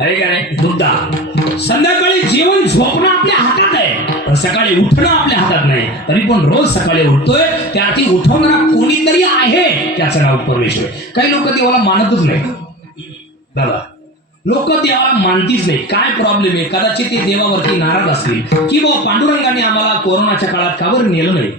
आहे का नाही? मुद्दा संध्याकाळी जेवण झोपणं आपल्या हातात आहे पण सकाळी उठणं आपल्या हातात नाही. तरी पण रोज सकाळी उठतोय त्याआधी उठवणारा कोणीतरी आहे, त्याचं नाव परमेश्वर. काही लोक देवाला मानतच नाही दादा, लोक देवाला मानतीच नाही. काय प्रॉब्लेम आहे? कदाचित ते देवावरती नाराज असतील की बाबा पांडुरंगाने आम्हाला कोरोनाच्या काळात का बरं नेलं नाही,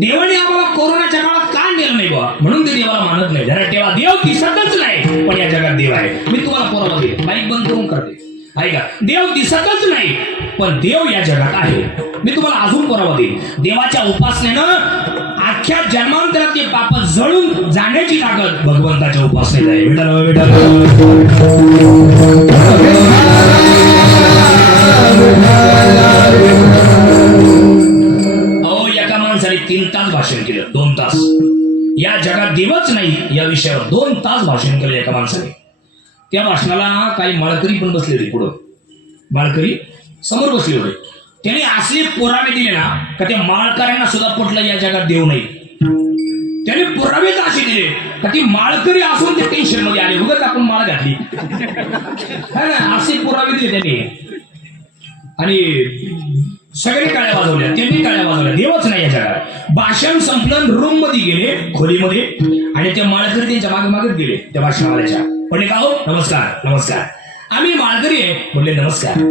देवाने आम्हाला कोरोनाच्या काळात का नेलं नाही बाबा, म्हणून ते देवाला मानत नाही. जरा तेव्हा देव दिसतच नाही पण या जगात देव आहे. मी तुम्हाला पुरावा देईल, बाईक बंद करून करते ऐका. देव दिसतच नाही पण देव या जगात आहे. मी तुम्हाला अजून पुरावा देईल. देवाच्या उपासनेनं अख्ख्या जन्मांतरातले पाप जळून जाण्याची ताकद भगवंताच्या उपासनेत आहे. विठ्ठल विठ्ठल अहो एका माणसाने 3 तास भाषण केलं, 2 तास. या जगात देवच नाही या विषयावर 2 तास भाषण केलं एका माणसाने. त्या भाषणाला काही माळकरी पण बसले होते पुढं, माळकरी समोर बसले होते. त्यांनी असे पुरावे दिले ना का त्या माळकऱ्यांना सुद्धा पटलं या जगात देव नाही. त्याने पुरावेच असे दिले का ती माळकरी असून ते टेन्शन मध्ये आले, उगाच आपण माळ घातली है ना, असे पुरावे दिले त्यांनी. आणि सगळे टाळ्या वाजवल्या, त्यांनी टाळ्या वाजवल्या. देवच नाही या जगात. भाषण संपलं, रूम मध्ये गेले, खोलीमध्ये, आणि ते माळकरी त्यांच्या मागे मागत गेले त्या भाषणावाल्याच्या. म्हणले का हो, नमस्कार नमस्कार, आम्ही माळकरी आहे. म्हणले नमस्कार.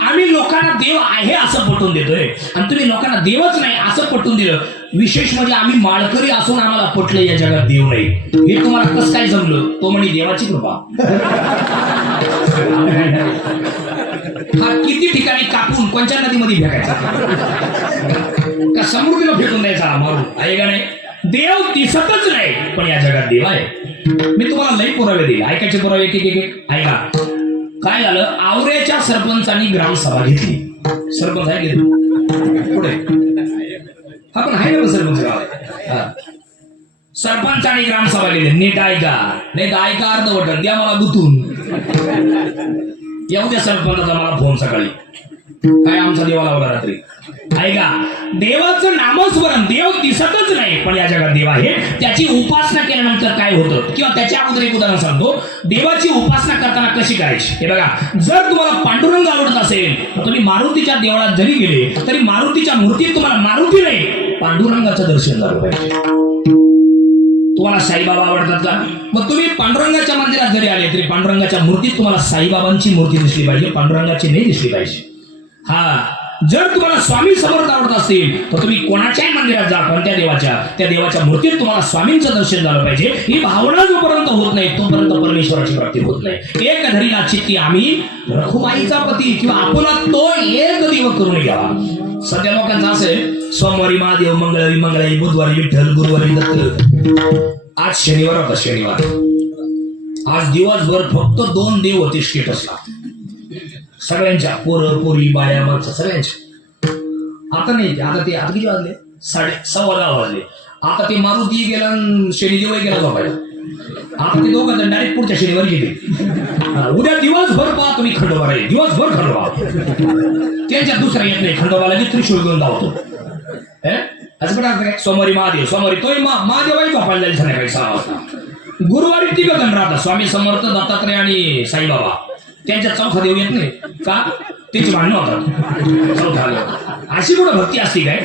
आम्ही लोकांना देव आहे असं पटवून देतोय आणि तुम्ही लोकांना देवच नाही असं पटवून दिलं. विशेष म्हणजे आम्ही माळकरी असून आम्हाला पटलं या जगात देव नाही. हे तुम्हाला कसं काय जमलं? तो म्हणे देवाची कृपा. हा किती ठिकाणी कापून कोणत्या नदीमध्ये फेकायचा का समुद्राला फेकून द्यायचा मारून, आहे का नाही? देव दिसतच नाही पण या जगात देव आहे. मी तुम्हाला लई पुरावे देईल, ऐकायचे पुरावे एक एक एक ऐका. काय झालं, आवऱ्याच्या सरपंचांनी ग्रामसभा घेतली. सरपंच आहे घेतली पुढे, हा पण आहे ना सरपंच गाव. सरपंचांनी ग्रामसभा घेतली. नीट ऐका, नाही तर ऐका अर्धवट द्या मला गुतून. येऊ द्या सरपंचाचा मला फोन सकाळी, काय आमचा देवाला लावला रात्री. ऐका, देवाचं नामस्मरण, देव दिसतच नाही पण या जगात देव आहे. त्याची उपासना केल्यानंतर काय होतं, किंवा त्याच्या अगोदर एक उदाहरण सांगतो. देवाची उपासना करताना कशी करायची हे बघा. जर तुम्हाला पांडुरंग आवडत असेल तर तुम्ही मारुतीच्या देवळात जरी गेले तरी मारुतीच्या मूर्तीत तुम्हाला मारुती नाही पांडुरंगाचं दर्शन झालं पाहिजे. तुम्हाला साईबाबा आवडतात का? मग तुम्ही पांडुरंगाच्या मंदिरात जरी आले तरी पांडुरंगाच्या मूर्तीत तुम्हाला साईबाबांची मूर्ती दिसली पाहिजे, पांडुरंगाची नाही दिसली पाहिजे. हा, जर तुम्हाला स्वामी समर्थ आवडत असतील तर तुम्ही कोणाच्याही मंदिरात जा, पण त्या देवाच्या मूर्तीत तुम्हाला स्वामींचं दर्शन झालं पाहिजे. ही भावना जोपर्यंत होत नाही तोपर्यंत परमेश्वराची प्राप्ती होत नाही. एक धरीला चित्ती आम्ही रखुमाईचा पती, किंवा आपला तो एक देव करून घ्यावा. सध्या लोकांचं असेल, सोमवारी महादेव, मंगळवारी मंगळाई, बुधवारी विठ्ठल, गुरुवारी दत्त. आज शनिवार होता, शनिवार. आज दिवसभर फक्त 2 देव होते स्टेटसला, सगळ्यांच्या, पोरं पोरी बाया माणसं सगळ्यांच्या. आता नाही, आता किती वाजले, 10:15 वाजले. आता ते मारुती गेला, शनिदेव गेला झोपायला. आता ते दोघं जण डायरेक्ट पुढच्या शनिवारी गेले. उद्या दिवसभर पहा तुम्ही खंडोबा राहील, दिवसभर खंडोबा. त्यांच्या दुसरा येत नाही, खंडोबाला जे त्रिशूळ घेऊन धावतो. असं पण सोमवारी महादेव, सोमवारी तोही महादेवाही झोपायला जाईल संध्याकाळी 6 वाजता. गुरुवारी 3 जण राहतात, स्वामी समर्थ, दत्तात्रय आणि साईबाबा. त्यांच्या चौथा देव येत नाही का, त्याची भांडणं होतात चौथा. अशी कुठं भक्ती असते काय?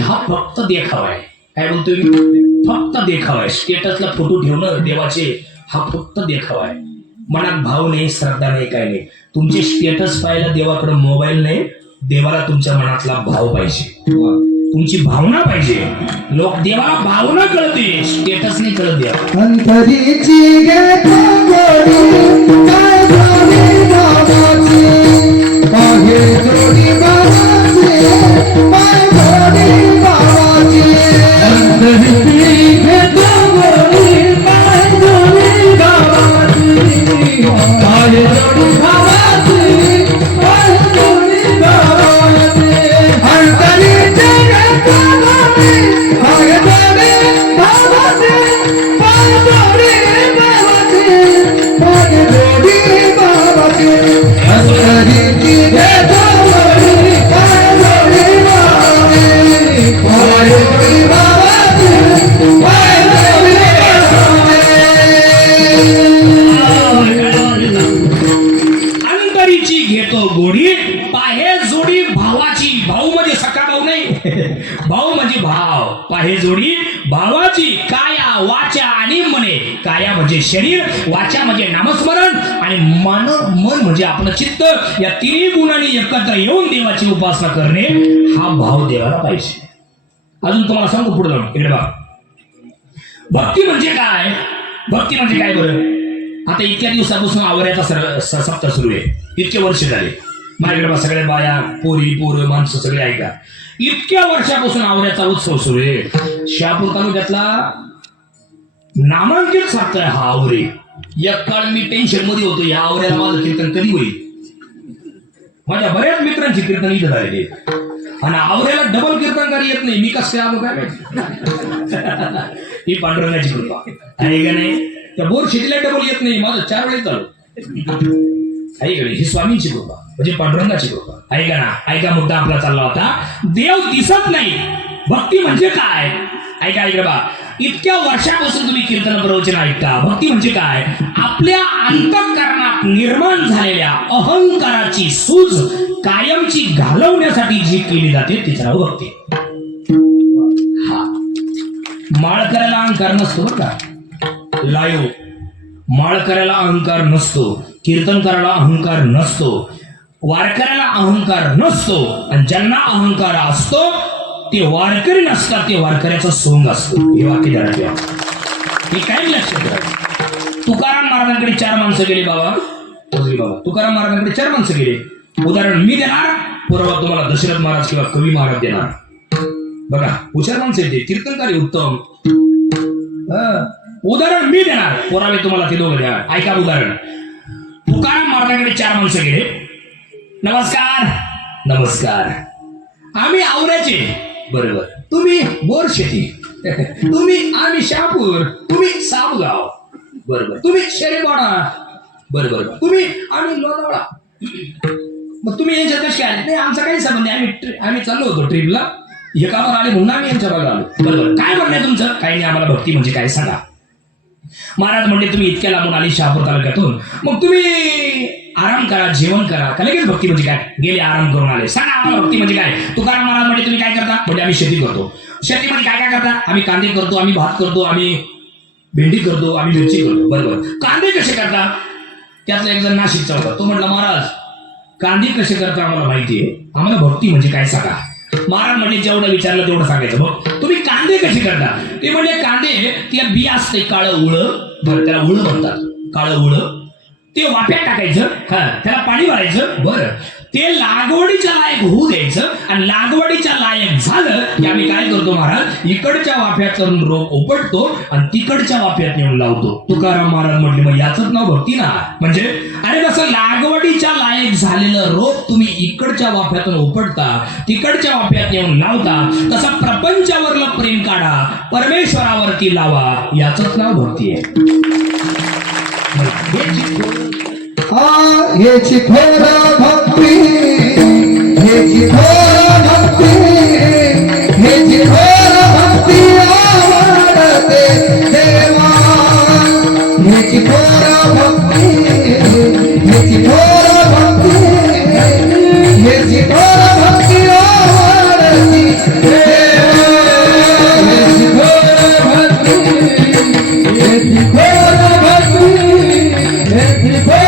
हा फक्त देखावा आहे. काय बोलतोय मी? फक्त देखावा आहे. स्टेटसला फोटो ठेवणं देवाचे हा फक्त देखावा आहे. मनात भाव नाही, श्रद्धा नाही, काय नाही. तुमचे स्टेटस पाहायला देवाकडे मोबाईल नाही, देवाला तुमच्या मनातला भाव पाहिजे, तुमची भावना पाहिजे. लोक देवाला भावना कळते, स्टेटस नाही कळत देवा. अंतरीची घेतो गोडी, काय भावी बाबाची, पाहे जोडी बाबाची, पाय जोडी बाबाची. अंतरीची घेतो गोडी, काय जोडी बाबाची, पाहे जोडी बाबाची, पाय जोडी बाबाची. अंतरीची घेतो गोडी, पाय जोडी बाबाची, पाय जोडी बाबाची, पाय जोडी बाबाची. अंतरीची घेतो गोडी, पाय जोडी बाबाची, पाय जोडी बाबाची, पाय जोडी बाबाची. अंतरीची घेतो गोडी, पाहे जोडी भावाची. भाऊ म्हणजे सखा भाऊ नाही, भाऊ म्हणजे भाव. पाहे जोडी भावाची. काया, वाचा आणि मने. काया म्हणजे शरीर, वाचा म्हणजे नामस्मरण, आणि मन म्हणजे आपलं चित्त. या 3 गुणांनी एकत्र येऊन देवाची उपासना करणे, हा भाव देवाला पाहिजे. अजून तुम्हाला सांगू पुढे जाऊन, इकडे बघा. भक्ती म्हणजे काय? भक्ती म्हणजे काय बरं? आता इतक्या दिवसापासून आवऱ्याचा सप्ताह सुरू आहे, इतके वर्ष झाले. माझ्याकडे सगळ्या बाया, पोरी, पोरं, माणसं सगळे ऐका. इतक्या वर्षापासून आवऱ्याचा उत्सव सुरू आहे. शहापूर तालुक्यातला नामांकित सप्ताह आहे हा आवरे. एक काळ मी टेन्शन मध्ये होतो, या आवऱ्याला माझं कीर्तन कधी होईल. माझ्या बऱ्याच मित्रांची कीर्तन इथं झालेली आहेत. आणि आवऱ्याला डबल कीर्तनकारी येत नाही. मी कसं आलो काय माहिती. ही पांडुरंगाची कृपा आहे का नाही. त्या बोर शेतीला डबल येत नाही. माझं 4 वेळेस झालं आहे का नाही. ही स्वामींची कृपा म्हणजे पांडुरंगाची कृपा आहे का ना. ऐका मुद्दा आपला चालला होता. देव दिसत नाही. भक्ती म्हणजे काय. ऐका ऐका बा. इतक्या वर्षापासून तुम्ही कीर्तन प्रवचन ऐकता. भक्ती म्हणजे काय. आपल्या अंतःकरणात निर्माण झालेल्या अहंकाराची सूज कायमची घालवण्यासाठी जी केली जाते तिचं नाव भक्ती. हा माळ करायला अहंकार नसतो बरं का. लायो माळ करायला अहंकार नसतो. कीर्तन करायला अहंकार नसतो. वारकऱ्याला अहंकार नसतो. आणि ज्यांना अहंकार असतो ते वारकरी नसतात. ते वारकऱ्याचा सोंग असतो. हे वाक्य ध्यानात ठेवा. हे काय लक्षात ठेवा. तुकाराम महाराजांकडे 4 माणसं गेले बाबा. तुकाराम महाराजांकडे 4 माणसं गेले. उदाहरण मी देणार. परवा तुम्हाला दशरथ महाराज किंवा कवी महाराज देणार. बघा हुशार माणसं येते. कीर्तनकारी उत्तम. उदाहरण मी देणार. पोरावे तुम्हाला ते दोघं द्या. ऐका उदाहरण. तुकाराम महाराजांकडे 4 माणसं गेले. नमस्कार. नमस्कार. आम्ही आवऱ्याचे. बरोबर. तुम्ही बोर शेती. आम्ही शहापूर. तुम्ही साबगाव. बरोबर. तुम्ही शेरेवाडा. बरोबर. आम्ही लोणावळा. मग तुम्ही यांच्यात कसे आले. नाही आमचा काही संबंध नाही. आम्ही चाललो होतो ट्रिपला. हे कामावर आले म्हणून आम्ही यांच्या भागाला आलो. बरोबर. काय म्हणणे तुमचं. काही नाही. आम्हाला भक्ती म्हणजे काय सांगा. महाराज म्हणले तुम्ही इतक्या लांबून आले शहापूर तालुक्यातून. मग तुम्ही आराम करा. जेवण करा. का लगेच भक्ती म्हणजे काय. गेले आराम करून आले. सांगा आम्हाला भक्ती म्हणजे काय. तुकाराम महाराज म्हणजे तुम्ही काय करता. म्हणजे आम्ही शेती करतो. शेतीमध्ये काय काय करता. आम्ही कांदे करतो. आम्ही भात करतो. आम्ही भेंडी करतो. आम्ही मिरची करतो. बरोबर. कांदे कसे करता. त्यातला एक जण नाशिकचा होता. तो म्हटला महाराज कांदे कसे करता आम्हाला माहिती आहे. आम्हाला भक्ती म्हणजे काय सांगा. महाराज म्हणजे जेवढं विचारलं तेवढं सांगायचं. मग तुम्ही कांदे कसे करता. ते म्हणजे कांदे त्या बी असते काळं उळ. बरं त्याला उळ म्हणतात. काळं उळ. ते वाफ्यात टाकायचं. त्याला पाणी भरायचं. बरं ते लागवडीच्या लायक होऊ द्यायचं. आणि लागवडीच्या लायक झालं की आम्ही काय करतो महाराज. इकडच्या वाफ्यात रोप उपटतो आणि तिकडच्या वाफ्यात नेऊन लावतो. तुकाराम महाराज म्हटले मग याचंच नाव भक्ती ना. म्हणजे अरे कसं लागवडीच्या लायक झालेलं रोप तुम्ही इकडच्या वाफ्यातून उपटता. तिकडच्या वाफ्यात नेऊन लावता. तसं प्रपंचावरलं प्रेम काढा. परमेश्वरावरती लावा. याचंच नाव भक्ती आहे. हेची थोर भक्ती. हेची थोर भक्ती. हेची थोर भक्ती आवडते देवा. हेची थोर भक्ती. हेची थोर भक्ती. हेची थोर भक्ती आवडते देवा. हेची थोर भक्ती. हेची थोर भक्ती. हेची थोर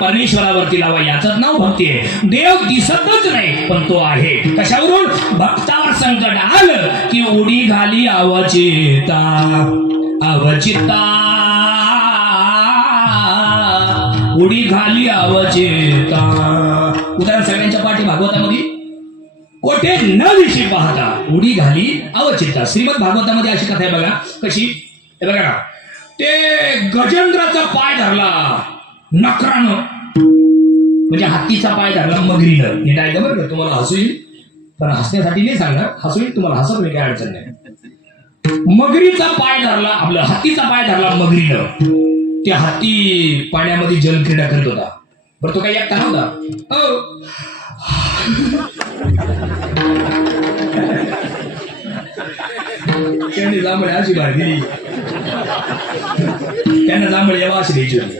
परमेश्वरावरती लावा. याचंच नाव भक्ती आहे. देव दिसतच नाही पण तो आहे. कशावरून. भक्तावर संकट आलं की उडी घाली अवचिता. अवचिता उडी घाली अवचिता. उदाहरण सगळ्यांच्या पाठी भागवतामध्ये कोठे न दिशी पाहता उडी घाली अवचिता. श्रीमद भागवतामध्ये अशी कथा आहे बघा. कशी? हे बघा ना, ते गजेंद्राचा पाय धरला नकरानं, म्हणजे हत्तीचा पाय धरला मगरीनं. नीट ऐका बरं का, तुम्हाला हसू येईल पण हसण्यासाठी नाही सांगणार, हसू येईल तुम्हाला, हसत नाही, काय अडचण नाही. मगरीचा पाय धरला, आपलं हत्तीचा पाय धरला मगरीनं. ते हत्ती पाण्यामध्ये जलक्रीडा करत होता. बरं तो काही एकटा नव्हता. त्याने जांभळे अशी भाजी, त्यांना जांभळे यावा अशी द्यायची होती.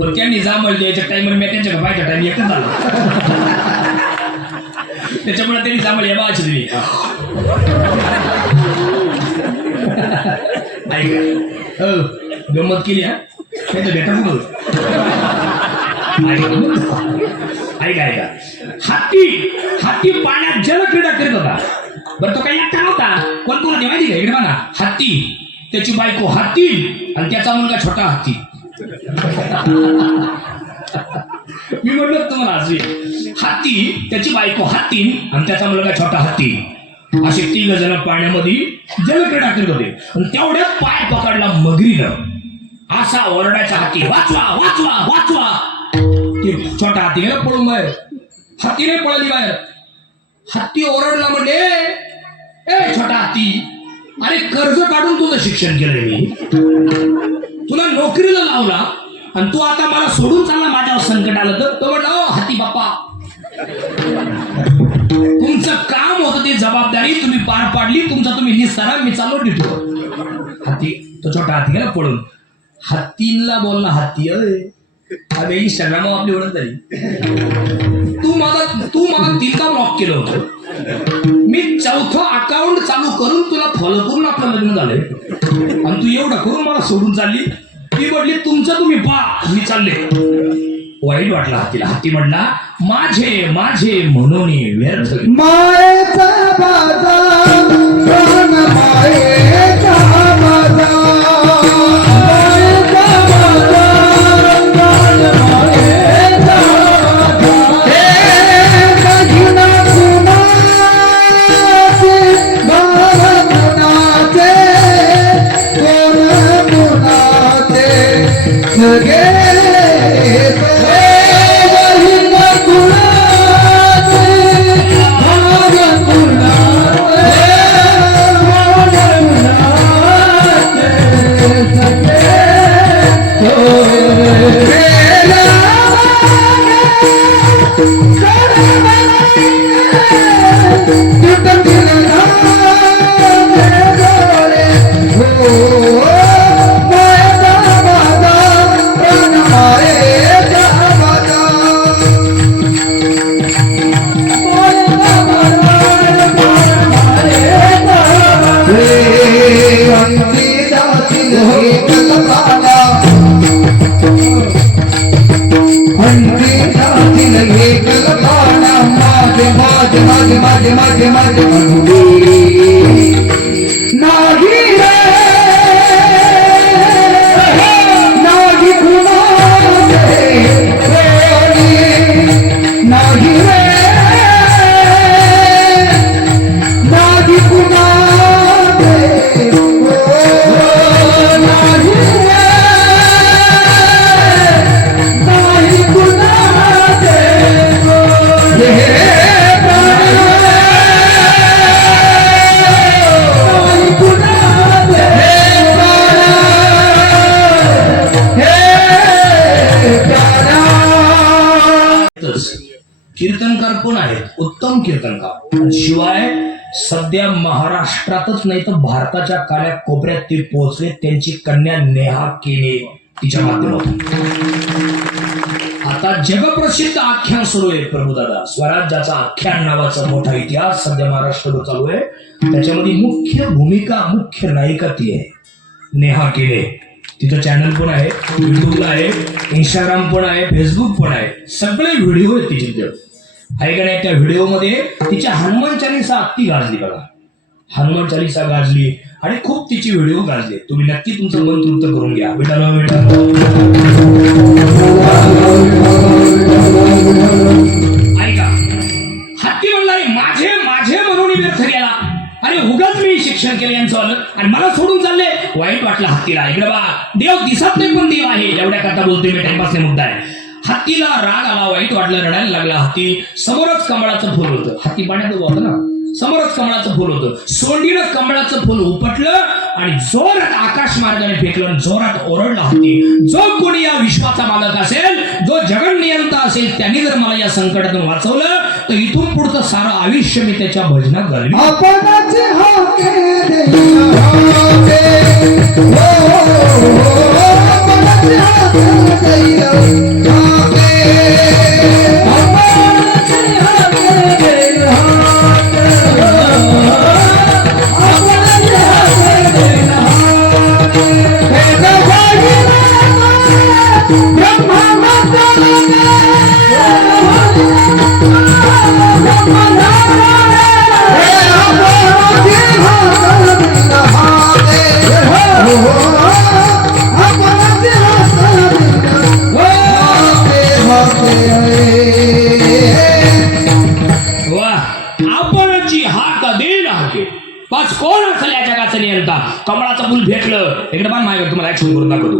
पण त्यांनी जांभळ द्यायच्या टाइमवर मी त्यांच्या बायच्या टाइम एकच झाला, त्याच्यामुळे त्यांनी जांभळ यावा अशी दिली. ऐका, गंमत केली हा, त्याचं भेटा कुठं. ऐका ऐका, हत्ती पाण्यात जलक्रीडा करीत होता. बरं तो काही एकटा नव्हता. कोण कोण होते माहिती का? इकडे बघा, हत्ती, त्याची बायको हत्ती आणि त्याचा मुलगा छोटा हत्ती. मी म्हणलो तुम्हाला हसू. हत्ती, त्याची बायको हत्ती आणि त्याचा मुलगा छोटा हत्ती, असे 3 जण पाण्यामध्ये जलक्रीडा करीत होते. आणि तेवढ्यात पाय पकडला मगरीनं. असा ओरडायचा हत्ती, वाचवा वाचवा वाचवा. ते छोटा हत्ती गेला पळून बाहेर. हत्ती नाही पळाली बाहेर. हत्ती ओरडला म्हणजे, ए छोटा हत्ती, अरे कर्ज काढून तुझं शिक्षण केलंय मी, तुला नोकरीला लावला आणि तू आता मला सोडून चालला, माझ्यावर संकट आलं तर. तो म्हटला, ओ हत्ती बाप्पा, तुमचं काम होतं ते जबाबदारी तुम्ही पार पाडली, तुमचा तुम्ही निस्तारा, मी चाललो डिटो. हत्ती, तो छोटा हत्ती गेला पळून. हत्तीला बोलला हत्ती, अरे इंस्टाग्राम आपली ओळख झाली. तू मला 3दा ब्लॉक केलं होतं, मी 4थं अकाउंट चालू करून तुला फॉलो करून आपलं लग्न झालंय आणि तू एवढं करून मला सोडून चालली. ती म्हटली तुमचं तुम्ही पहा, मी चालले. वाईट वाटला हत्तीला. हत्ती म्हणला, माझे माझे म्हणून व्यर्थ मायेचा बाजार, प्राण मायेचा बाजार, मायेचा बाजार, प्राण मायेचा बाजार. हे महिना कुणाचे, भाव कुणाचे, कोण कुणाचे, सगळे कीर्तनकार कोण आहेत? उत्तम कीर्तनकार. शिवाय सध्या महाराष्ट्रातच नाही तर भारताच्या काल्या कोपऱ्यात ते पोहोचले. त्यांची कन्या नेहा केने तिच्या माध्यमातून आता जगप्रसिद्ध आख्यान सुरू आहे. प्रभुदादा स्वराज्याचा आख्यान नावाचा मोठा इतिहास सध्या महाराष्ट्रावर चालू आहे. त्याच्यामध्ये मुख्य भूमिका, मुख्य नायिका ती आहे नेहा केने. तिचं चॅनल पण आहे, युट्यूबला आहे, इंस्टाग्राम पण आहे, फेसबुक पण आहे. सगळे व्हिडिओ आहेत तिचे. ऐका नाही, त्या व्हिडिओमध्ये तिच्या हनुमान चालीसा अगदी गाजली बघा. हनुमान चालीसा गाजली आणि खूप तिची व्हिडिओ गाजले. तुम्ही नक्की तुमचं मन तृप्त करून घ्या. विठाला विठाला ऐका, हत्ती म्हणला माझे माझे म्हणून व्यर्थ गेला. अरे उगाच मी शिक्षण केलं यांचं आलं आणि मला सोडून चालले. वाईट वाटलं हत्तीला. इकडे बा, देव दिसत नाही पण देव आहे एवढ्या करता बोलतोय मी, टाइमपास नाही मुद्दा आहे. हत्तीला राग आला, वाईट वाटलं, रडायला लागला. हत्ती समोरच कमळाचं फुल होतं. हत्ती पाण्यात उभा होता ना, समोरच कमळाचं फुल होतं. सोंडीनं कमळाचं फुल उपटलं आणि जोरात आकाश मार्गाने फेकलं. जोरात ओरडला हत्ती, जो कोणी या विश्वाचा मालक असेल, जो जगन नियंता असेल, त्यांनी जर मला या संकटातून वाचवलं तर इथून पुढचं सारं आयुष्य मी त्याच्या भजनात घालवी. आपणाचे हाके देईना हाके, आपणाचे हाके देईना हाके, आपणाचे हाके देईना हाके, आपणाचे हाके देईना हाके. हे जगाची ब्रह्मा आपणची हाक देईल हाके. पाच कोण असेल या जगाचं नियंता? कमळाचं फुल भेटलं. इकडे पण माझ्या तुम्हाला ऍक्शन करून दाखवतो.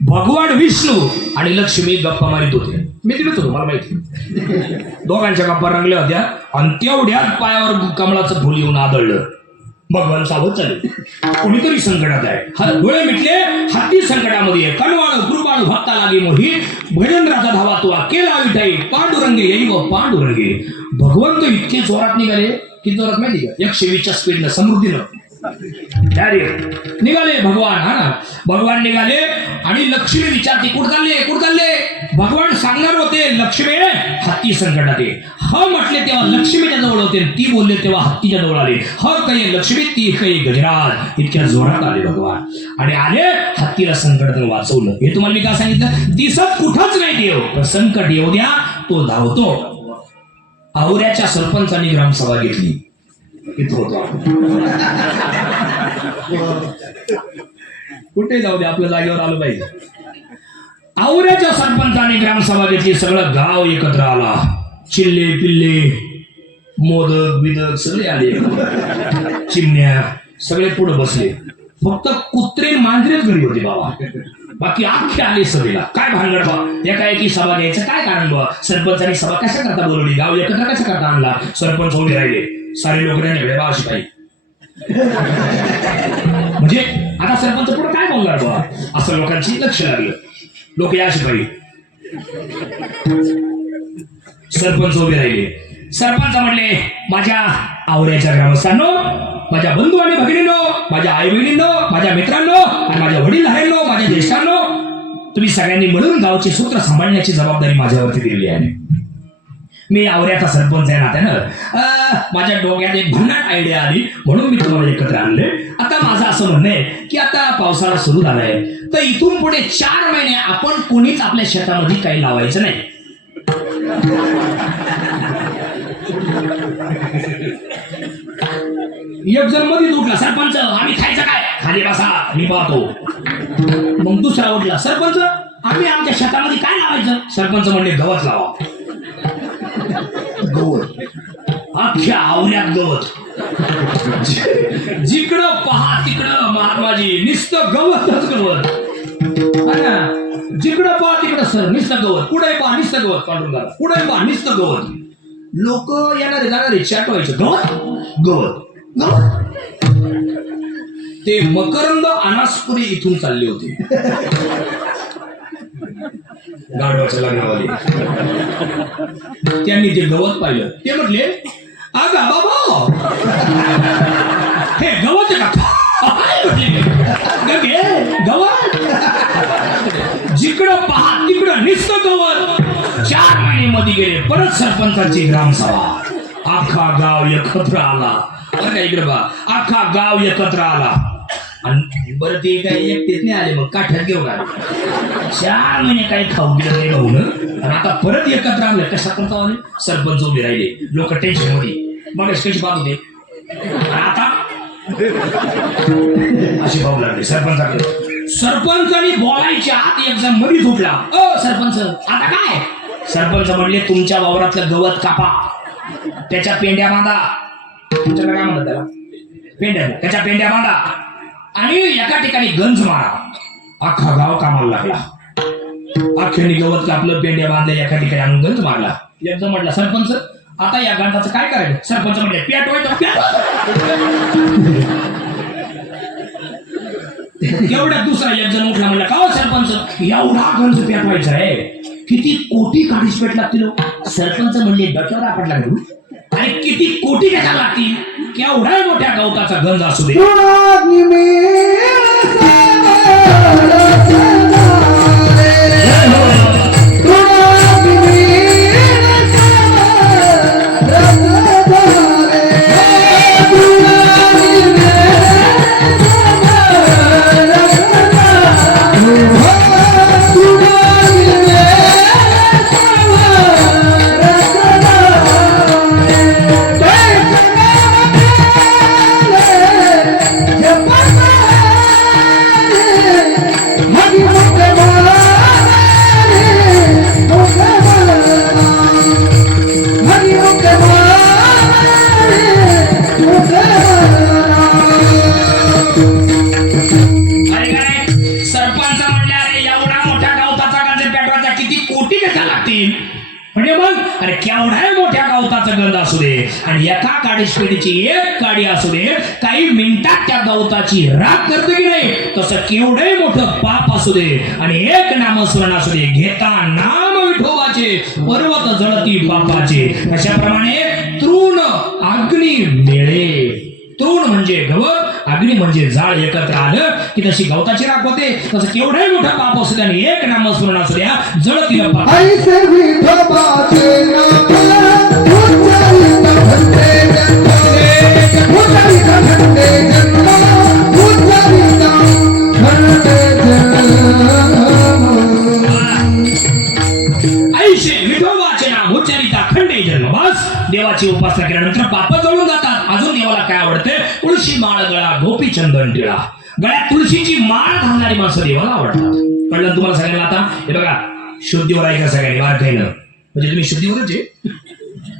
भगवान विष्णू आणि लक्ष्मी गप्पा मारित होते. मी तिथेच होतो, मला माहिती. दोघांच्या गप्पा रंगल्या होत्या आणि तेवढ्यात पायावर कमळाचं फुल येऊन आदळलं. भगवान सावध झाले, कोणीतरी संकटात आहे. डोळे मिटले, हत्ती संकटामध्ये आहे. कणवाळ कृपाळू भक्ता लागे मोही, भजनराचा धावा तुला केला विठाई, पांडुरंगे येई व पांडुरंगे. भगवंत इतके जोरात निघाले, किती जोरात माहिती का? 120च्या स्पीडनं, समृद्धीनं निघाले भगवान. हा ना, भगवान निघाले आणि लक्ष्मी विचारते कुठं चालले, कुठं चालले? भगवान सांगणार होते लक्ष्मी हत्ती संकटात आहे. ह म्हटले तेव्हा लक्ष्मीच्या जवळ होते, ती बोलले तेव्हा हत्तीच्या जवळ आले. ह काही लक्ष्मी, ती काही गजराज. इतक्या जोरात आले भगवान आणि आले, हत्तीला संकटातून वाचवलं. हे तुम्हाला मी काय सांगितलं? दिसत कुठंच नाही देव, पण संकट येऊ द्या तो धावतो. आवऱ्याच्या सरपंचांनी ग्रामसभा घेतली. इथं होतो कुठे जाऊ दे, आपल्या जागेवर आलं पाहिजे. आवऱ्याच्या सरपंचाने ग्रामसभा घेतली. सगळं गाव एकत्र आला. चिल्ले पिल्ले, मोदक बिदक सगळे आले. चिमण्या सगळे पुढे बसले. फक्त कुत्रे मांजरेच घरी होते बाबा. बाकी अख्खे आले सभेला. काय भानगड बा, एकाएकी सभा घ्यायचं काय कारण बा? सरपंचांनी सभा कशा करता बोलवली, गाव एकत्र कशा करता आणला? सरपंच उभे राहिले. सारे लोक त्यांच्याकडे बा अशी पाहिजे. म्हणजे आता सरपंच पुढे काय बोलणार बा, असं लोकांची लक्ष लागलं. लोक या अशी पाहिजे. सरपंच उभे राहिले. सरपंच म्हणले, माझ्या आवऱ्याच्या ग्रामस्थांनो, माझ्या बंधू आणि भगिनींनो, माझ्या आई बहिणींनो, माझ्या मित्रांनो आणि माझ्या वडीलधाऱ्यांनो, माझ्या ज्येष्ठांनो, तुम्ही सगळ्यांनी मिळून गावचे सूत्र सांभाळण्याची जबाबदारी माझ्यावरती दिलेली आहे. मी आवऱ्याचा सरपंच आहे नात्यानं माझ्या डोक्यात एक भन्नाट आयडिया आली, म्हणून मी तुम्हाला एकत्र आणले. आता माझं असं म्हणणं आहे की आता पावसाळा सुरू झालाय, तर इथून पुढे 4 महिने आपण कोणीच आपल्या शेतामध्ये काही लावायचं नाही. एक जण मध्ये उठला, सरपंच आम्ही खायचं काय? खाली बसा, मी पाहतो. मग दुसरा उठला, सरपंच आम्ही आमच्या शेतामध्ये काय लावायचं? सरपंच म्हणले, गवत लावा. गवत, अख्ख्या आवऱ्यात गवत. जिकडं पहा तिकडं महात्माजी नुसतं गवतच गवत. जिकडं पहा तिकडं सर नुसतं गवत, पुढे पहा नुसतं गवत. काढून घाला, पुढे पहा नुसतं गवत. लोक येणारे जाणारे चाटवायचे, गवत गवत गवत. ते मकरंद अनासपुरी इथून चालले होते गाढवाच्या लग्नावाले. त्यांनी ते गवत पाहिलं. ते म्हटले, अगा बाबा हे गवत का? गवत. जिकडं पहा तिकडं नुसतं गवत. 4 महिने मध्ये गेले. परत सरपंचाची ग्रामसभा. अख्खा गाव एकत्र आला. बरं का, इकडे बा, अख्खा गाव एकत्र आला. आणि बरं ते काही एकटेच नाही आले, मग काठ्यात घेऊन आले. 4 महिने काही खाऊ दिलं नाही राहून. आणि आता परत एकत्र आलं. कशा करता आले? सरपंच उभे राहिले. लोक टेन्शन मध्ये. मग कशी पाहत होते, आता अशी भाऊ लागले सरपंचाकडे. सरपंचानी बोलायच्या आत एक जण मधीच उठला, सरपंच आता काय? सरपंच म्हणले तुमच्या वावरातलं गवत कापा, त्याच्या पेंड्या बांधा, तुमच्याकडे काय म्हणतात त्याला, पेंड्या, त्याच्या पेंड्या बांधा आणि एका ठिकाणी गंज मारा. अख्खा गाव कामाला लागला. अख्ख्याने गवत कापलं, पेंड्या बांधल्या, एका ठिकाणी आणून गंज मारला. एकदम म्हटला सरपंच आता या गंजाचं काय करायचं. सरपंच म्हणले पेट होय तर एवढ्या दुसरा एक जण उठला म्हणला का हो सरपंच एवढा गंज पेटवायचा आहे, किती कोटी काडीच पेट लागतील. सरपंच म्हणले डॉक्टर आपण लागू आणि किती कोटी कशा लागतील, केवढ्या मोठ्या गवताचा गंज असू दे. म्हणजे मग अरे केवढ्या मोठ्या गवताचा गंध असू दे आणि एका काडीच पेढीची एक काडी असू दे, काही मिनिटात त्या गवताची राख करते की नाही, तसं केवढे मोठं पाप असू दे आणि एक नामस्मरण असू दे, घेता नाम विठोबाचे पर्वत जळती पापाचे. अशाप्रमाणे तृण अग्नी मेळे. तृण म्हणजे गवत, अग्नी म्हणजे जाळ एकत्र आलं की तशी गवताची राख होते, तसं केवढे मोठं पाप असू द्या आणि एक नामस्मरण असू द्या जळती पाप. ऐशे विठोबाचे नाम उच्चारिता खंडे जन्म. बस देवाची उपासना केल्यानंतर पाप जळून जातात. अजून देवाला काय आवडते, तुळशी माळ गळा गोपी चंदन टिळा. गळ्यात तुळशीची माळ घालणारी माणसं देवाला आवडतात. कळलं तुम्हाला सगळ्यांना. आता हे बघा शुद्धीवर ऐका सगळ्यांनी बारकाईनं, म्हणजे तुम्ही शुद्धीवरच आहे,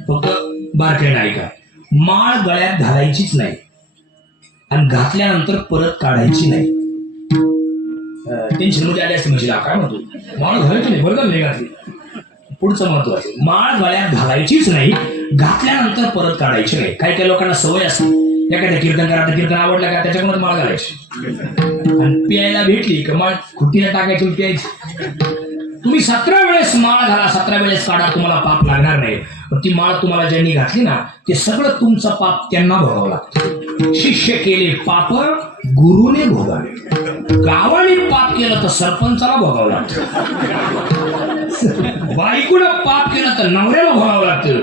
फक्त बारकाईनं ऐका. माळ गळ्यात घालायचीच नाही आणि घातल्यानंतर परत काढायची नाही. टेन्शन मध्ये आले असते म्हणजे काय म्हणतो माळ घालायची नाही, बरोबर नाही घातली. पुढचं महत्वाचं, माळ गळ्यात घालायचीच नाही, घातल्यानंतर परत काढायची नाही. काही काही लोकांना सवय असते, एखाद्या कीर्तनकाराचं कीर्तन आवडलं का त्याच्याकडून माळ घालायची आणि प्यायला भेटली का माळ खुटीला टाकायची प्यायची. तुम्ही 17 वेळेस माळ घाला, 17 वेळेस काढा, तुम्हाला पाप लागणार नाही. पण ती माळ तुम्हाला ज्यांनी घातली ना ते सगळं तुमचं पाप त्यांना भोगावं लागतं. शिष्य केले पाप गुरुने भोगावे, गावाने पाप केलं तर सरपंचाला भोगावं लागतं, बायकोनं पाप केलं तर नवऱ्याला भोगावं लागतं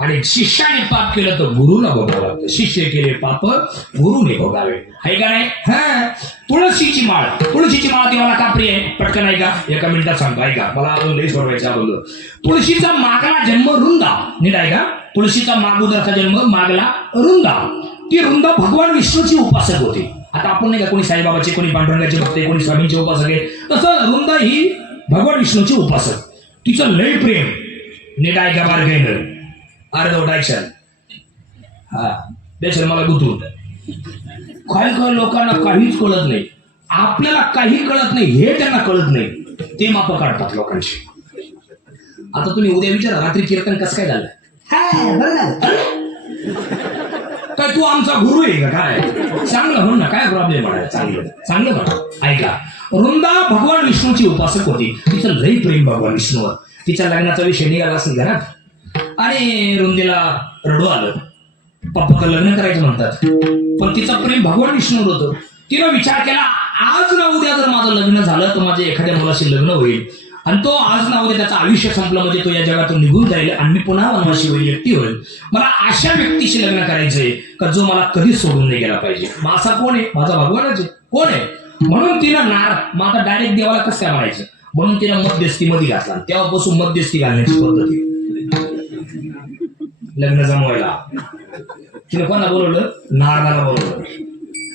आणि शिष्याने पाप केलं तर गुरुला भोगावं लागतं. शिष्य केले पाप गुरुने भोगावे. आहे का नाही. हा तुळशीची माळ. तुळशीची माळ देवाला का प्रिय आहे, पटकन ऐका, एका मिनिटात सांगतो. ऐका, मला अजून लई सोडवायचं अगोदर. तुळशीचा मागला जन्म रुंदा. नीट ऐका, तुळशीचा मागोदरचा जन्म मागला रुंदा. ती रुंदा भगवान विष्णूची उपासक होती. आता आपण नाही का कोणी साईबाबाचे, कोणी पांडुरंगाचे भक्त, कोणी स्वामींचे उपासक आहे, तसं रुंदा ही भगवान विष्णूची उपासक. तिचं लय प्रेम. नीट ऐका बारकाईनं, अर्धवट ऐकशाल. हा देशाल मला गुंतवून. काही काही लोकांना काहीच कळत नाही, आपल्याला काही कळत नाही हे त्यांना कळत नाही, ते माप काढतात लोकांची. आता तुम्ही उद्या विचारा रात्री कीर्तन कसं काय झालं, काय तू आमचा गुरु आहे का काय, चांगलं म्हणून ना, काय प्रॉब्लेम आहे, चांगलं चांगलं म्हणा. ऐका, रुंदा भगवान विष्णूची उपासक होती. तिचं लई प्रेम भगवान विष्णूवर. तिच्या लग्नाचा विषय निघाला असेल घरात आणि रुंदीला रडू आलं. पप्पा लग्न करायचं म्हणतात, पण तिचं प्रेम भगवान विष्णूवर होतं. तिनं विचार केला आज ना उद्या जर माझं लग्न झालं तर माझ्या एखाद्या मुलाशी लग्न होईल आणि तो आज ना उद्या त्याचं आयुष्य संपलं म्हणजे तो या जगातून निघून जाईल आणि मी पुन्हा वनवासी होईल, व्यक्ती होईल. मला अशा व्यक्तीशी लग्न करायचंय का जो मला कधीच सोडून नाही गेला पाहिजे. माझा कोण आहे, माझा भगवानच आहे. कोण आहे म्हणून तिनं मग आता डायरेक्ट देवाला कसं काय म्हणायचं, म्हणून तिनं मध्यस्थीमध्ये घातला. तेव्हापासून मध्यस्थी घालण्याची पद्धती. लग्न जमवायला तिने कोणाला बोलवलं, नारदाला बोलवलं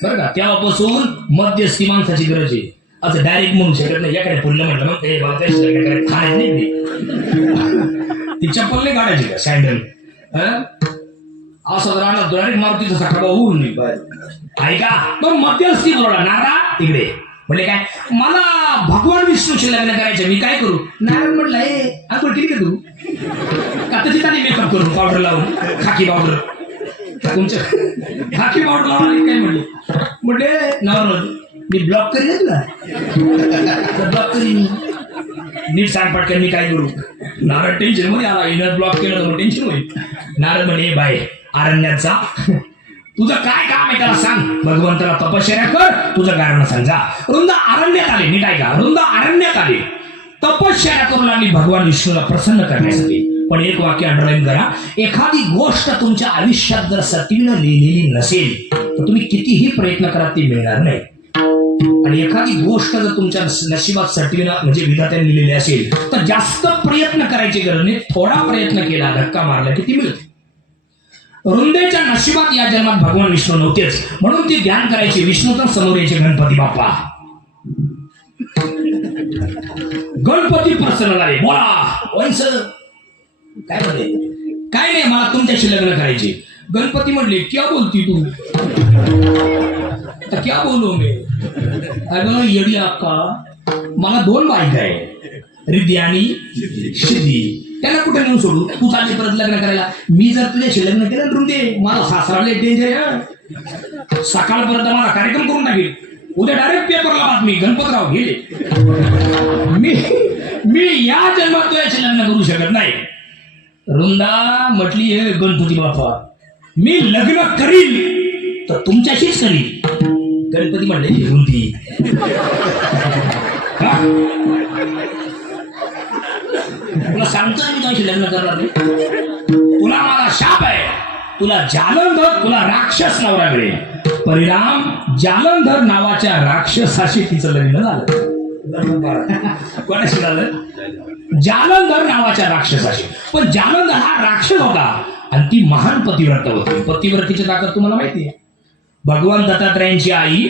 बरं का. तेव्हापासून मध्यस्थी माणसाची गरज आहे. असं डायरेक्ट म्हणू शकत नाही. एखाद्या पुढलं म्हटलं मग खाण्यात नाही ती चप्पल नाही काढायची का सँडल असं राहणार डायरेक्ट मारुतीचा सखा होऊन नाही पाहिजे ऐका मग मध्यस्थी बोलला नारा इकडे म्हणजे काय मला भगवान विष्णूशी लग्न करायचं मी काय करू नारायण म्हटलं हे आपण ठीक आहे तू का तशी त्याने मेकअप करून पावडर लावून खाकी पावडर तुमच्या खाकी पावडर लावून काय म्हटले नवर मी ब्लॉक करीन तुला ब्लॉक करीन नीट सांग पटकन मी काय करू नारद टेन्शन मध्ये आला इनर ब्लॉक केलं तर टेन्शन होईल नारद म्हणे बाय अरण्यात जा तुझं काय काम आहे त्याला सांग भगवंताला तपश्चर्या कर तुझं कारण सांग जा रुंद अरण्यात आले नीट ऐका रुंद अरण्यात आले तपश्चर्या करू लागली भगवान विष्णूला प्रसन्न करण्यासाठी पण एक वाक्य अंडरलाईन करा एखादी गोष्ट तुमच्या आयुष्यात जर सतीनं लिहिलेली नसेल तर तुम्ही कितीही प्रयत्न करा ती मिळणार नाही आणि एखादी गोष्ट जर तुमच्या नशिबात सटीनं म्हणजे विधात्याने लिहिलेली असेल तर जास्त प्रयत्न करायची गरज नाही थोडा प्रयत्न केला धक्का मारला की ती मिळते रुंदेच्या नशिबात या जन्मात भगवान विष्णू नव्हतेच म्हणून ती ध्यान करायची विष्णूचा समोर यायचे गणपती बाप्पा गणपती प्रसन्न झाले बोला वंश काय म्हणले काय नाही मला तुमच्याशी लग्न करायचे गणपती म्हणले क्या बोलती तू तर क्या बोलू मी अगं येडी अक्का मला 2 बायका आहे रिद्धी आणि सिद्धी त्याला कुठे नेऊन सोडू तू चालली परत लग्न करायला मी जर तुझ्याशी लग्न केलं ना रुंदे मला सासराला डेंजर आहे सकाळपर्यंत मला कार्यक्रम करून टाकेल उद्या डायरेक्ट पेपरला बातमी गणपतराव गेले मी या जन्मात तुझ्याशी लग्न करू शकत नाही रुंदा म्हटली हे गणपती बाप्पा मी लग्न करीन तर तुमच्याशीच करीन गणपती म्हणले रुंदी तुला सांगतो मी तुझ्याशी लग्न करणार नाही तुला मला शाप आहे तुला जालंधर तुला राक्षस नवरा मिळेल परिणाम जालंधर नावाच्या राक्षसाशी तिचं लग्न झालं कोणाशी झालं जालंधर नावाच्या राक्षसाशी पण जालंधर हा राक्षस होता आणि ती महान पतिव्रत होती पतिव्रतीची ताकद तुम्हाला माहिती आहे भगवान दत्तात्रयांची आई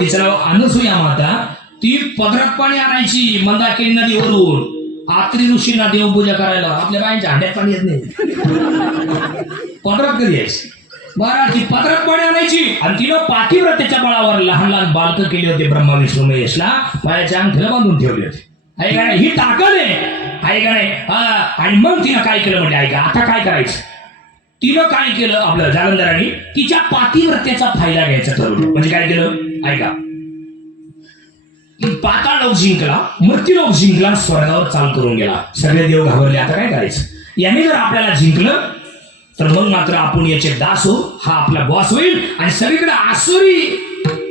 तिचं नाव अनसुया माता ती पदरात पाणी आणायची मंदाकिनी नदीवरून आत्री ऋषींना देवपूजा करायला आपल्या बायांच्या हांड्यात पाणी येत नाही पदरात कधी यायची बरं ती पदरात पाणी आणायची आणि तिनं पातिव्रतेच्या बळावर लहान लहान बालकं केले होते ब्रह्मा विष्णू महेशला पायाच्या अंगठीला बांधून ठेवले होते आहे का नाही ही ताकद आहे का नाही आणि मग तिनं काय केलं म्हणजे ऐका आता काय करायचं तिनं काय केलं आपलं जालंधरांनी तिच्या पातिव्रतेचा फायदा घ्यायचा ठरवलं म्हणजे काय केलं ऐका पाताळ लोक जिंकला मृत्यू लोक जिंकला स्वर्गावर चाल करून गेला सगळे देव घाबरले आता काय करायचं याने जर आपल्याला जिंकलं तर मग मात्र आपण याचे दास हो हा आपला बॉस होईल आणि सगळीकडे आसुरी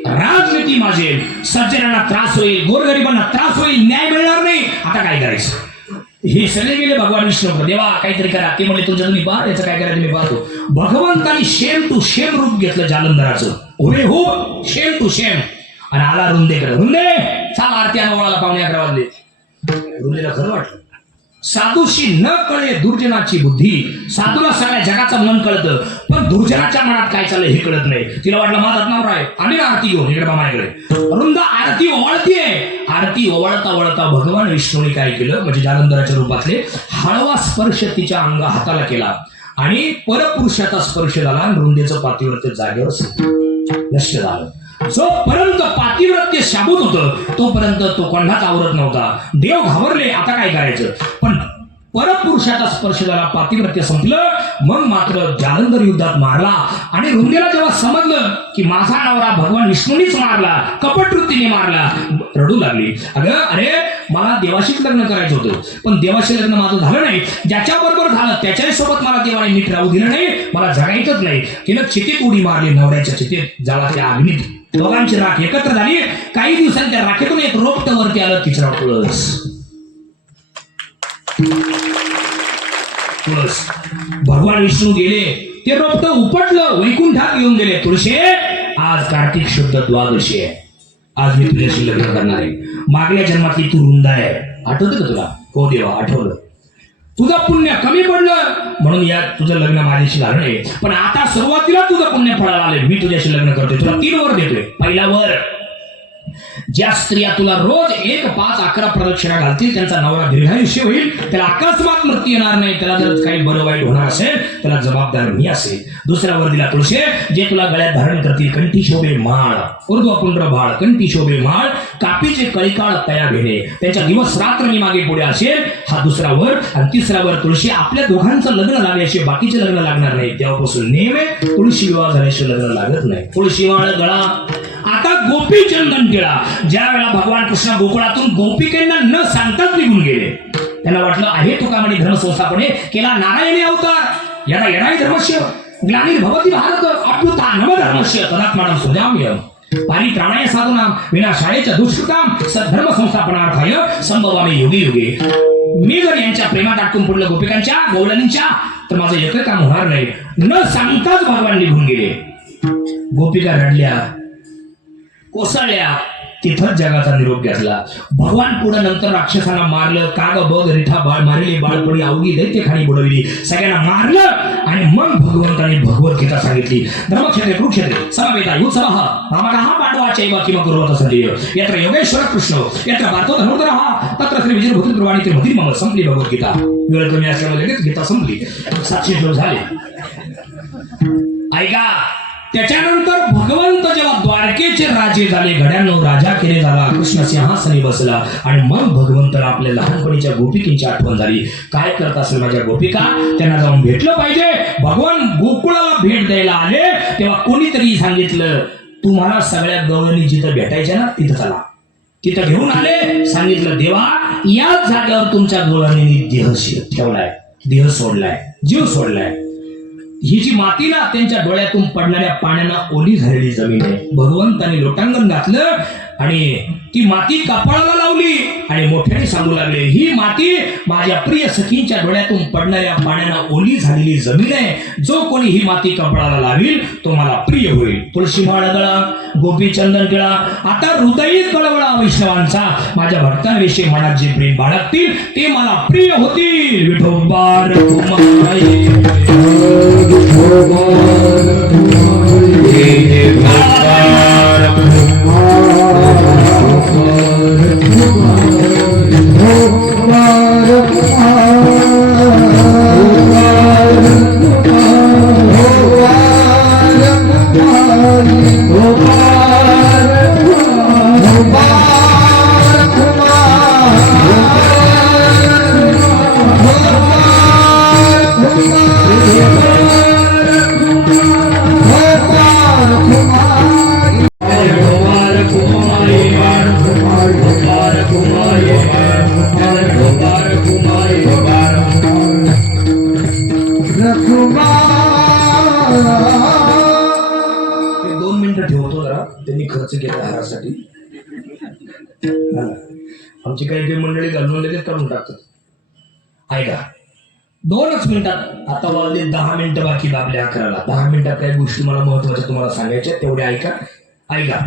राजनीती माजेल सज्जनांना त्रास होईल गोरगरिबांना त्रास होईल न्याय मिळणार नाही आता काय करायचं हे सगळे गेले भगवान विष्णू देवा काहीतरी करा ते म्हणले तुमच्या तुम्ही पहा याचं काय करायचं मी पाहतो भगवंतानी शेम टू शेम रूप घेतलं जालंधराचं होय हो शेम टू शेम आणि आला रुंदेकडे रुंदे चाल आरती अनुभवाला पाहुणे 11 वाजले रुंदेला खरं वाटलं साधूशी न कळे दुर्जनाची बुद्धी साधूला सगळ्या जगाचं मन कळतं पण दुर्जनाच्या मनात काय चाललंय हे कळत नाही तिला वाटलं माझा नवरा आहे आणि आरती घेऊन इकडे मामाकडे रुंद आरती ओवाळतीये आरती ओवाळता वळता भगवान विष्णूने काय केलं म्हणजे जालंधराच्या रूपातले हळवा स्पर्श तिच्या अंग हाताला केला आणि परपुरुषाचा स्पर्श झाला आणि रुंदेचं पातिव्रत्य जागेवर नष्ट झालं जोपर्यंत पातिव्रत्य शाबूत होतं तोपर्यंत तो कोणाच आवरत नव्हता देव घाबरले आता काय करायचं पण परपुरुषाचा स्पर्श झाला पातिव्रत्य संपलं मग मात्र जालंधर युद्धात मारला आणि रुंदेला जेव्हा समजलं की माझा नवरा भगवान विष्णूनीच मारला कपटवृत्तीने मारला रडू लागली अगं अरे मला देवाशीच लग्न करायचं होतं पण देवाशी लग्न माझं झालं नाही ज्याच्याबरोबर झालं त्याच्याही सोबत मला देवाने नीट राहू दिलं नाही मला जगायचंच नाही तिनं चितेत उडी मारली नवऱ्याच्या चितेत जाळाच्या अग्नीत दोघांची राख एकत्र झाली काही दिवसांनी त्या राखेतून एक रोपट वरती आलं तिचं तुळस तुळस भगवान विष्णू गेले ते रोपट उपटलं वैकुंठात येऊन गेले तुळशी आज कार्तिक शुद्ध द्वादशी आहे आज मी तुझ्याशी लग्न करणार आहे मागल्या जन्मातली तू रुंद आहे आठवतं का तुला हो देवा आठवलं तुझं पुण्य कमी पडलं म्हणून या तुझं लग्न माझ्याशी झालं नाही पण आता सुरुवातीला तुझं पुण्य फळाला आलंय मी तुझ्याशी लग्न करतोय तुला 3 वर देतोय पहिला वर ज्या स्त्रिया तुला रोज 1, 5, 11 प्रदक्षिणा घालतील त्यांचा नवरा दीर्घायुष्य होईल, त्याला अकस्मात मृत्यू येणार नाही, त्याला जर काही बरं वाईट होणार असेल त्याला जबाबदार मी असेल. दुसरा वर दिला तुळशी, जे तुला गळ्यात धारण करतील कंठी शोभे माळ, ऊर्ध्वपुंड्र भाळ, कंठी शोभे माळ, कापीचे कळीकाळ तया घेणे, त्यांच्या दिवस रात्र मी मागे पुढे असेल. हा दुसरा वर. आणि तिसरा वर तुळशी, आपल्या दोघांचं लग्न लागल्याशिवाय बाकीचे लग्न लागणार नाही, तेव्हापासून नेम आहे तुळशी विवाह झाल्याशिवाय लग्न लागत नाही. तुळशी माळ गळा. आता गोपी चंदन टिळा. ज्या वेळेला भगवान कृष्ण गोकुळातून गोपिकांना न सांगताच निघून गेले, त्यांना वाटलं आहे तुकामणी धर्म संस्थापने केला नारायणी अवतार, याला येणारी धर्मस्य ग्लानिर्भवति भारत अप्युता नव धर्मस्य तदात्मानं सुजाम्य पारित्राणाय साधूनां विनाशायच दुष्कृतां सद्धर्म संस्थापनार्थाय संभवामि युगे युगे. मी जर यांच्या प्रेमात अटकून पडलो गोपिकांच्या गवळणींच्या, तर माझं एकही काम होणार नाही. न सांगताच भगवान निघून गेले. गोपिका रडल्या, कोसळल्या, तिथंच जगाचा निरोप घेतला. भगवान पुढे नंतर राक्षसांना मारलं, काग बग रिठा बाळ मारली, बाळपणी अवघी दैत्य खाणी बुडवली, सगळ्यांना मारलं. आणि मग भगवंताने भगवद्गीता सांगितली. धर्मक्षेत्रे कुरुक्षेत्रे समवेता युत्सवः रामकः पांडवा चैव किम कुर्वत संजय यत्र योगेश्वर कृष्ण यत्र पार्थो धनुर्धरः तत्र श्री विजय भूती प्रवाणी त्रिमती मम संपली भगवद्गीता. वेळ कमी असल्यामुळे लगेच गीता संपली. 700 श्लोक झाले. ऐका, त्याच्यानंतर भगवंत जेव्हा द्वारकेचे राजे झाले, घड्यानो राजा केले झाला, कृष्ण सिंहासनी बसला. आणि मग भगवंताला आपल्या लहानपणीच्या गोपिकींची आठवण झाली. काय करत असेल माझ्या गोपिका, त्यांना जाऊन भेटलं पाहिजे. भगवान गोकुळाला भेट द्यायला आले तेव्हा कोणीतरी सांगितलं, तुम्हाला सगळ्या गवळणी जिथं भेटायच्या ना तिथं चला. तिथं घेऊन आले. सांगितलं, देवा याच जागेवर तुमच्या गवळणींनी देह ठेवलाय, देह सोडलाय, जीव सोडलाय. ही जी माती ना त्यांच्या डोळ्यातून पडणाऱ्या पाण्यानं ओली झालेली जमीन आहे. भगवंताने लोटांगण घातलं आणि ती माती कपाळाला लावली आणि मोठ्याने सांगू लागले, ही माती माझ्या प्रिय सखींच्या डोळ्यातून पडणाऱ्या पाण्यानं ओली झालेली जमीन आहे. जो कोणी ही माती कपाळाला लावील तो मला प्रिय होईल. तुळशी माळ गळा, गोपी चंदन टिळा. आता हृदयी कळवळा वैष्णवांचा, माझ्या भक्तांविषयी मनात जे प्रेम बाळगतील ते मला प्रिय होतील. विठोबार खर्च केला हारासाठी. आमची काही मंडळी घालून लगेच काढून टाकतात. ऐका, 2च मिनिटात, आता वाजले 10 मिनिटं बाकी आपल्या 11ला. 10 मिनिटात काही गोष्टी मला महत्वाच्या तुम्हाला सांगायच्या, तेवढे ऐका. ऐका,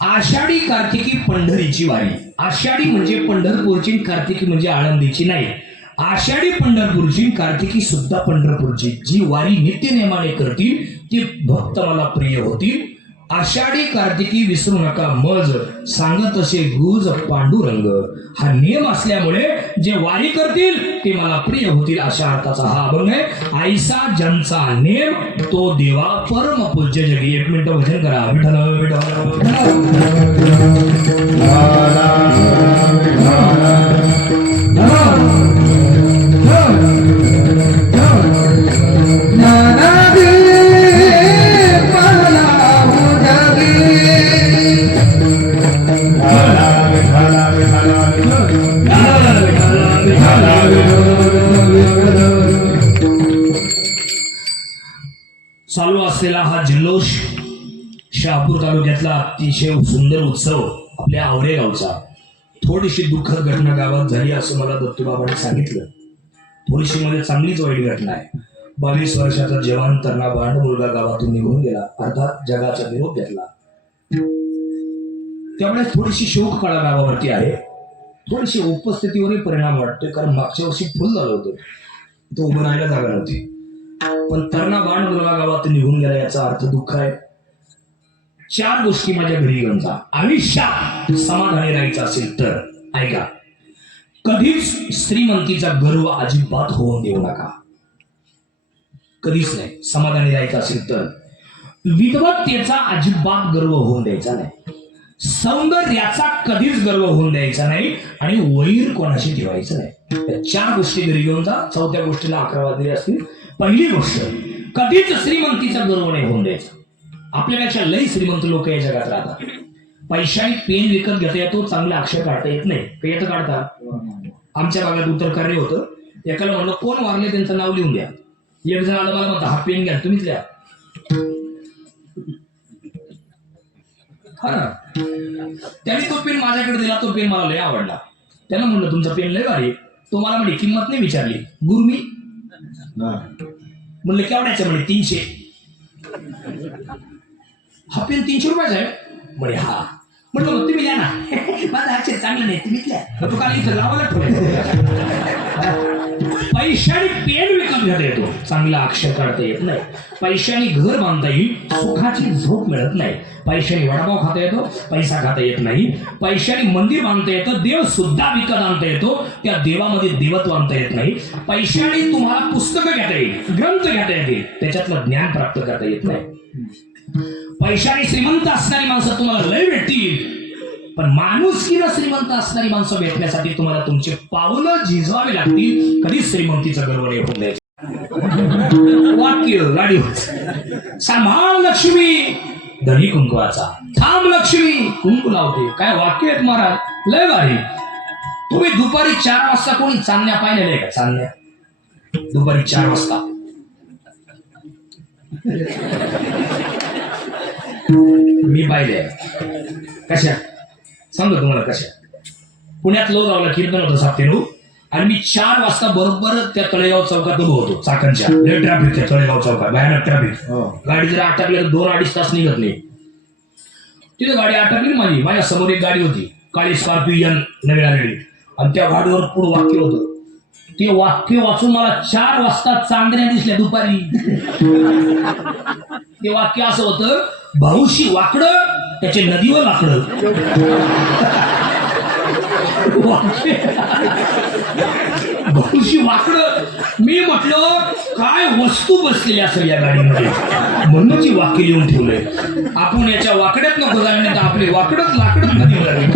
आषाढी कार्तिकी पंढरीची वारी. आषाढी म्हणजे पंढरपूरची, कार्तिकी म्हणजे आळंदीची नाही. आषाढी पंढरपूरची, कार्तिकी सुद्धा पंढरपूरची. जी वारी नित्य नेमाने करतील ते भक्त मला प्रिय होतील. आषाढी कार्तिकी विसरू नका मज, सांगत असे गुज पांडुरंग. हा नियम असल्यामुळे जे वारी करतील ते मला प्रिय होतील, अशा अर्थाचा हा अभंग आहे. आईसा ज्यांचा नेम तो देवा परम पूज्य जगी. 1 मिनिट भजन करा. विठ्ठल चालू असलेला हा जल्लोष शहापूर तालुक्यातला अतिशय सुंदर उत्सव आपल्या आवरे गावचा. थोडीशी दुःखद घटना गावात झाली असं मला दत्तूबाबांनी सांगितलं. थोडीशी मध्ये चांगलीच वाईट घटना आहे. 22 वर्षाचा जवान तरणा बांड मुलगा गावातून निघून गेला, अर्थात जगाचा निरोप घेतला. त्यामुळे थोडीशी शोक कळा गावावरती आहे. थोडीशी उपस्थितीवरही परिणाम वाटतोय, कारण मागच्या वर्षी फुल झालं होतं, तो उभं राहायला जागा नव्हती. पण तरणा बाण मुलगा गावात निघून गेला याचा अर्थ दुःख आहे. 4 गोष्टी माझ्या घरी घेऊन जा. आयुष्यात समाधानी राहायचं असेल तर ऐका, कधीच श्रीमंतीचा गर्व अजिबात होऊन देऊ नका. कधीच नाही. समाधानी राहायचं असेल तर विद्वत्तेचा अजिबात गर्व होऊन द्यायचा नाही. सौंदर्याचा कधीच गर्व होऊन द्यायचा नाही आणि वैर कोणाशी ठेवायचं नाही. या 4 गोष्टी घरी घेऊन जा. 4थ्या गोष्टीला 11 वाजले असतील. पहिली गोष्ट, कधीच श्रीमंतीचा गर्व नाही होऊन द्यायचा. आपल्यापेक्षा लई श्रीमंत लोक या जगात राहतात. पैशाने पेन विकत घेता येतो, चांगले अक्षर काढता येत नाही. ते येतं काढता. आमच्या भागात उत्तर कार्य होतं. एकाला म्हणलं कोण वारले त्यांचं नाव लिहून द्या. एक जण आलं मला म्हणता हा पेन घ्या तुम्हीच लिहा. हा ना, त्याने तो पेन माझ्याकडे दिला. तो पेन मला लय आवडला. त्याला म्हणलं तुमचा पेन लय भारी. तो मला म्हणजे किंमत नाही विचारली. गुरुमी म्हणलं केवढ्याचं म्हणे 300. हा पेन 300 रुपयाचा आहे म्हणे. हा म्हटलं मग तुम्ही द्या ना. माझा अक्षर चांगलं नाही तुम्हीच द्या. तो काल इथं लावायला ठेवलं. पैशाने पेन विकत घेता येतो, चांगलं अक्षर काढता येत नाही. पैशाने घर बांधता येईल, सुखाची झोप मिळत नाही. पैशाने वडापाव खाता येतो, पैसा खाता येत नाही. पैशाने मंदिर बांधता येतं, देव सुद्धा विकत आणता येतो, त्या देवामध्ये देवत्व आणता येत नाही. पैशाने तुम्हाला पुस्तकं घेता येईल, ग्रंथ घेता येतील, त्याच्यातलं ज्ञान प्राप्त करता येत नाही. पैशाने श्रीमंत असणारी माणसं तुम्हाला लय भेटतील, पण माणुसकीनं श्रीमंत असणारी माणसं भेटण्यासाठी तुम्हाला तुमचे पावलं झिजवावे लागतील. कधीच श्रीमंतीचा गर्व नाही होऊन द्यायचा. वाक्य गाडीवर सांभाळ लक्ष्मी धनी कुंकवाचा, थांब लक्ष्मी कुंकू लावते. काय वाक्य आहेत महाराज, लय भारी. तुम्ही दुपारी 4 वाजता कोणी चांदण्या पाहिलेल्या आहे का? चांदण्या दुपारी 4 वाजता मी पाहिले. कशा सांगतो तुम्हाला कशा. पुण्यात लोगावला कीर्तन होतं साप्तेनू आणि मी 4 वाजता बरोबर त्या तळेगाव चौकात उभं होतो. चाकणच्या लय ट्रॅफिक आहे तळेगाव चौकात, भयानक ट्रॅफिक. गाडी जर अटकली तर 2-2.5 तास निघत नाही. तिथे गाडी अटकली माझी. माझ्या समोर एक गाडी होती, काळी स्कॉर्पियन नवीन आलेली, आणि त्या गाडीवर पुढं वाक्य होतं. ते वाक्य वाचून मला 4 वाजता चांदण्या दिसल्या दुपारी. ते वाक्य असं होतं, भाऊशी वाकडं त्याचे नदीवर वाकडं. भाऊशी वाकडं. मी म्हटलं काय वस्तू बसलेली असेल या गाडीमध्ये, म्हणून ती वाक्य लिहून ठेवलंय. आपण याच्या वाकड्यात नको जाणे तर आपले वाकडत लाकडत नदीवर आहे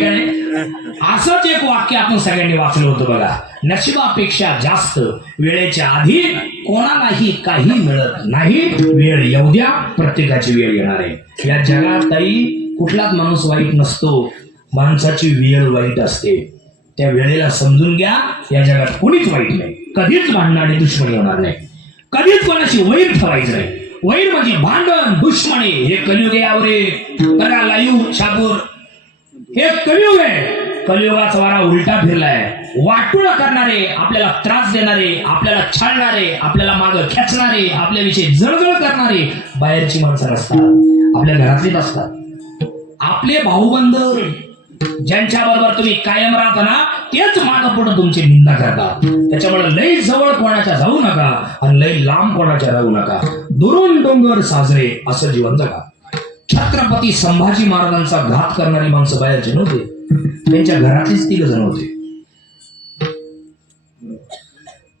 का नाही. असंच एक वाक्य आपण सगळ्यांनी वाचलं होतं बघा. नशिबापेक्षा जास्त वेळेच्या आधी कोणालाही काही मिळत नाही. वेळ येऊ द्या, प्रत्येकाची वेळ येणार आहे. या जगात काही कुठलाच माणूस वाईट नसतो, माणसाची वेळ वाईट असते. त्या वेळेला समजून घ्या. या जगात कोणीच वाईट नाही. कधीच भांडण आणि दुश्मनी होणार नाही. कधीच कोणाशी वैर ठेवायचं नाही. वैर म्हणजे भांडण दुश्मनी. हे कलियुग आहे आवरे. करा लाईव्ह शापूर. हे कलियुग आहे. कलियुगाचा वारा उलटा फिरलाय. वाटूळ करणारे, आपल्याला त्रास देणारे, आपल्याला छळणारे, आपल्याला मागं खेचणारे, आपल्याविषयी जळजळ करणारे बाहेरची माणसं नसतात, आपल्या घरातलीच असतात. आपले भाऊबंद ज्यांच्या बरोबर तुम्ही कायम राहता ना, तेच मागं पुढे तुमची निंदा करतात. त्याच्यामुळे लई जवळ कोणाच्या जाऊ नका आणि लई लांब कोणाच्या राहू नका. दुरून डोंगर साजरे असं जीवन जगा. छत्रपती संभाजी महाराजांचा घात करणारी माणसं बाहेरचे नव्हते, त्यांच्या घरातलीच 3 जण होते.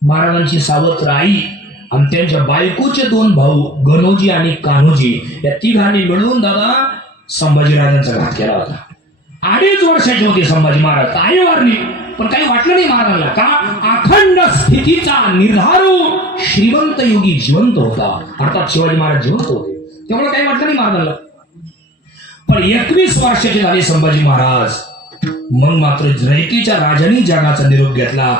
महाराजांची सावत्र आई आणि त्यांच्या बायकोचे 2 भाऊ गणोजी आणि कान्होजी, या 3घांनी मिळून दादा संभाजीराजांचा घात केला होता. 2.5 वर्षाचे होते संभाजी महाराज. आई वारली पण काही वाटलं नाही महाराजांना. का? अखंड स्थितीचा निर्धारू श्रीमंत योगी जिवंत होता. अर्थात शिवाजी महाराज जिवंत होते, त्यामुळे काही वाटलं नाही महाराजांना. पण 21 वर्षाचे झाले संभाजी महाराज. मग मात्र रयतेच्या राजांनी जगाचा निरोप घेतला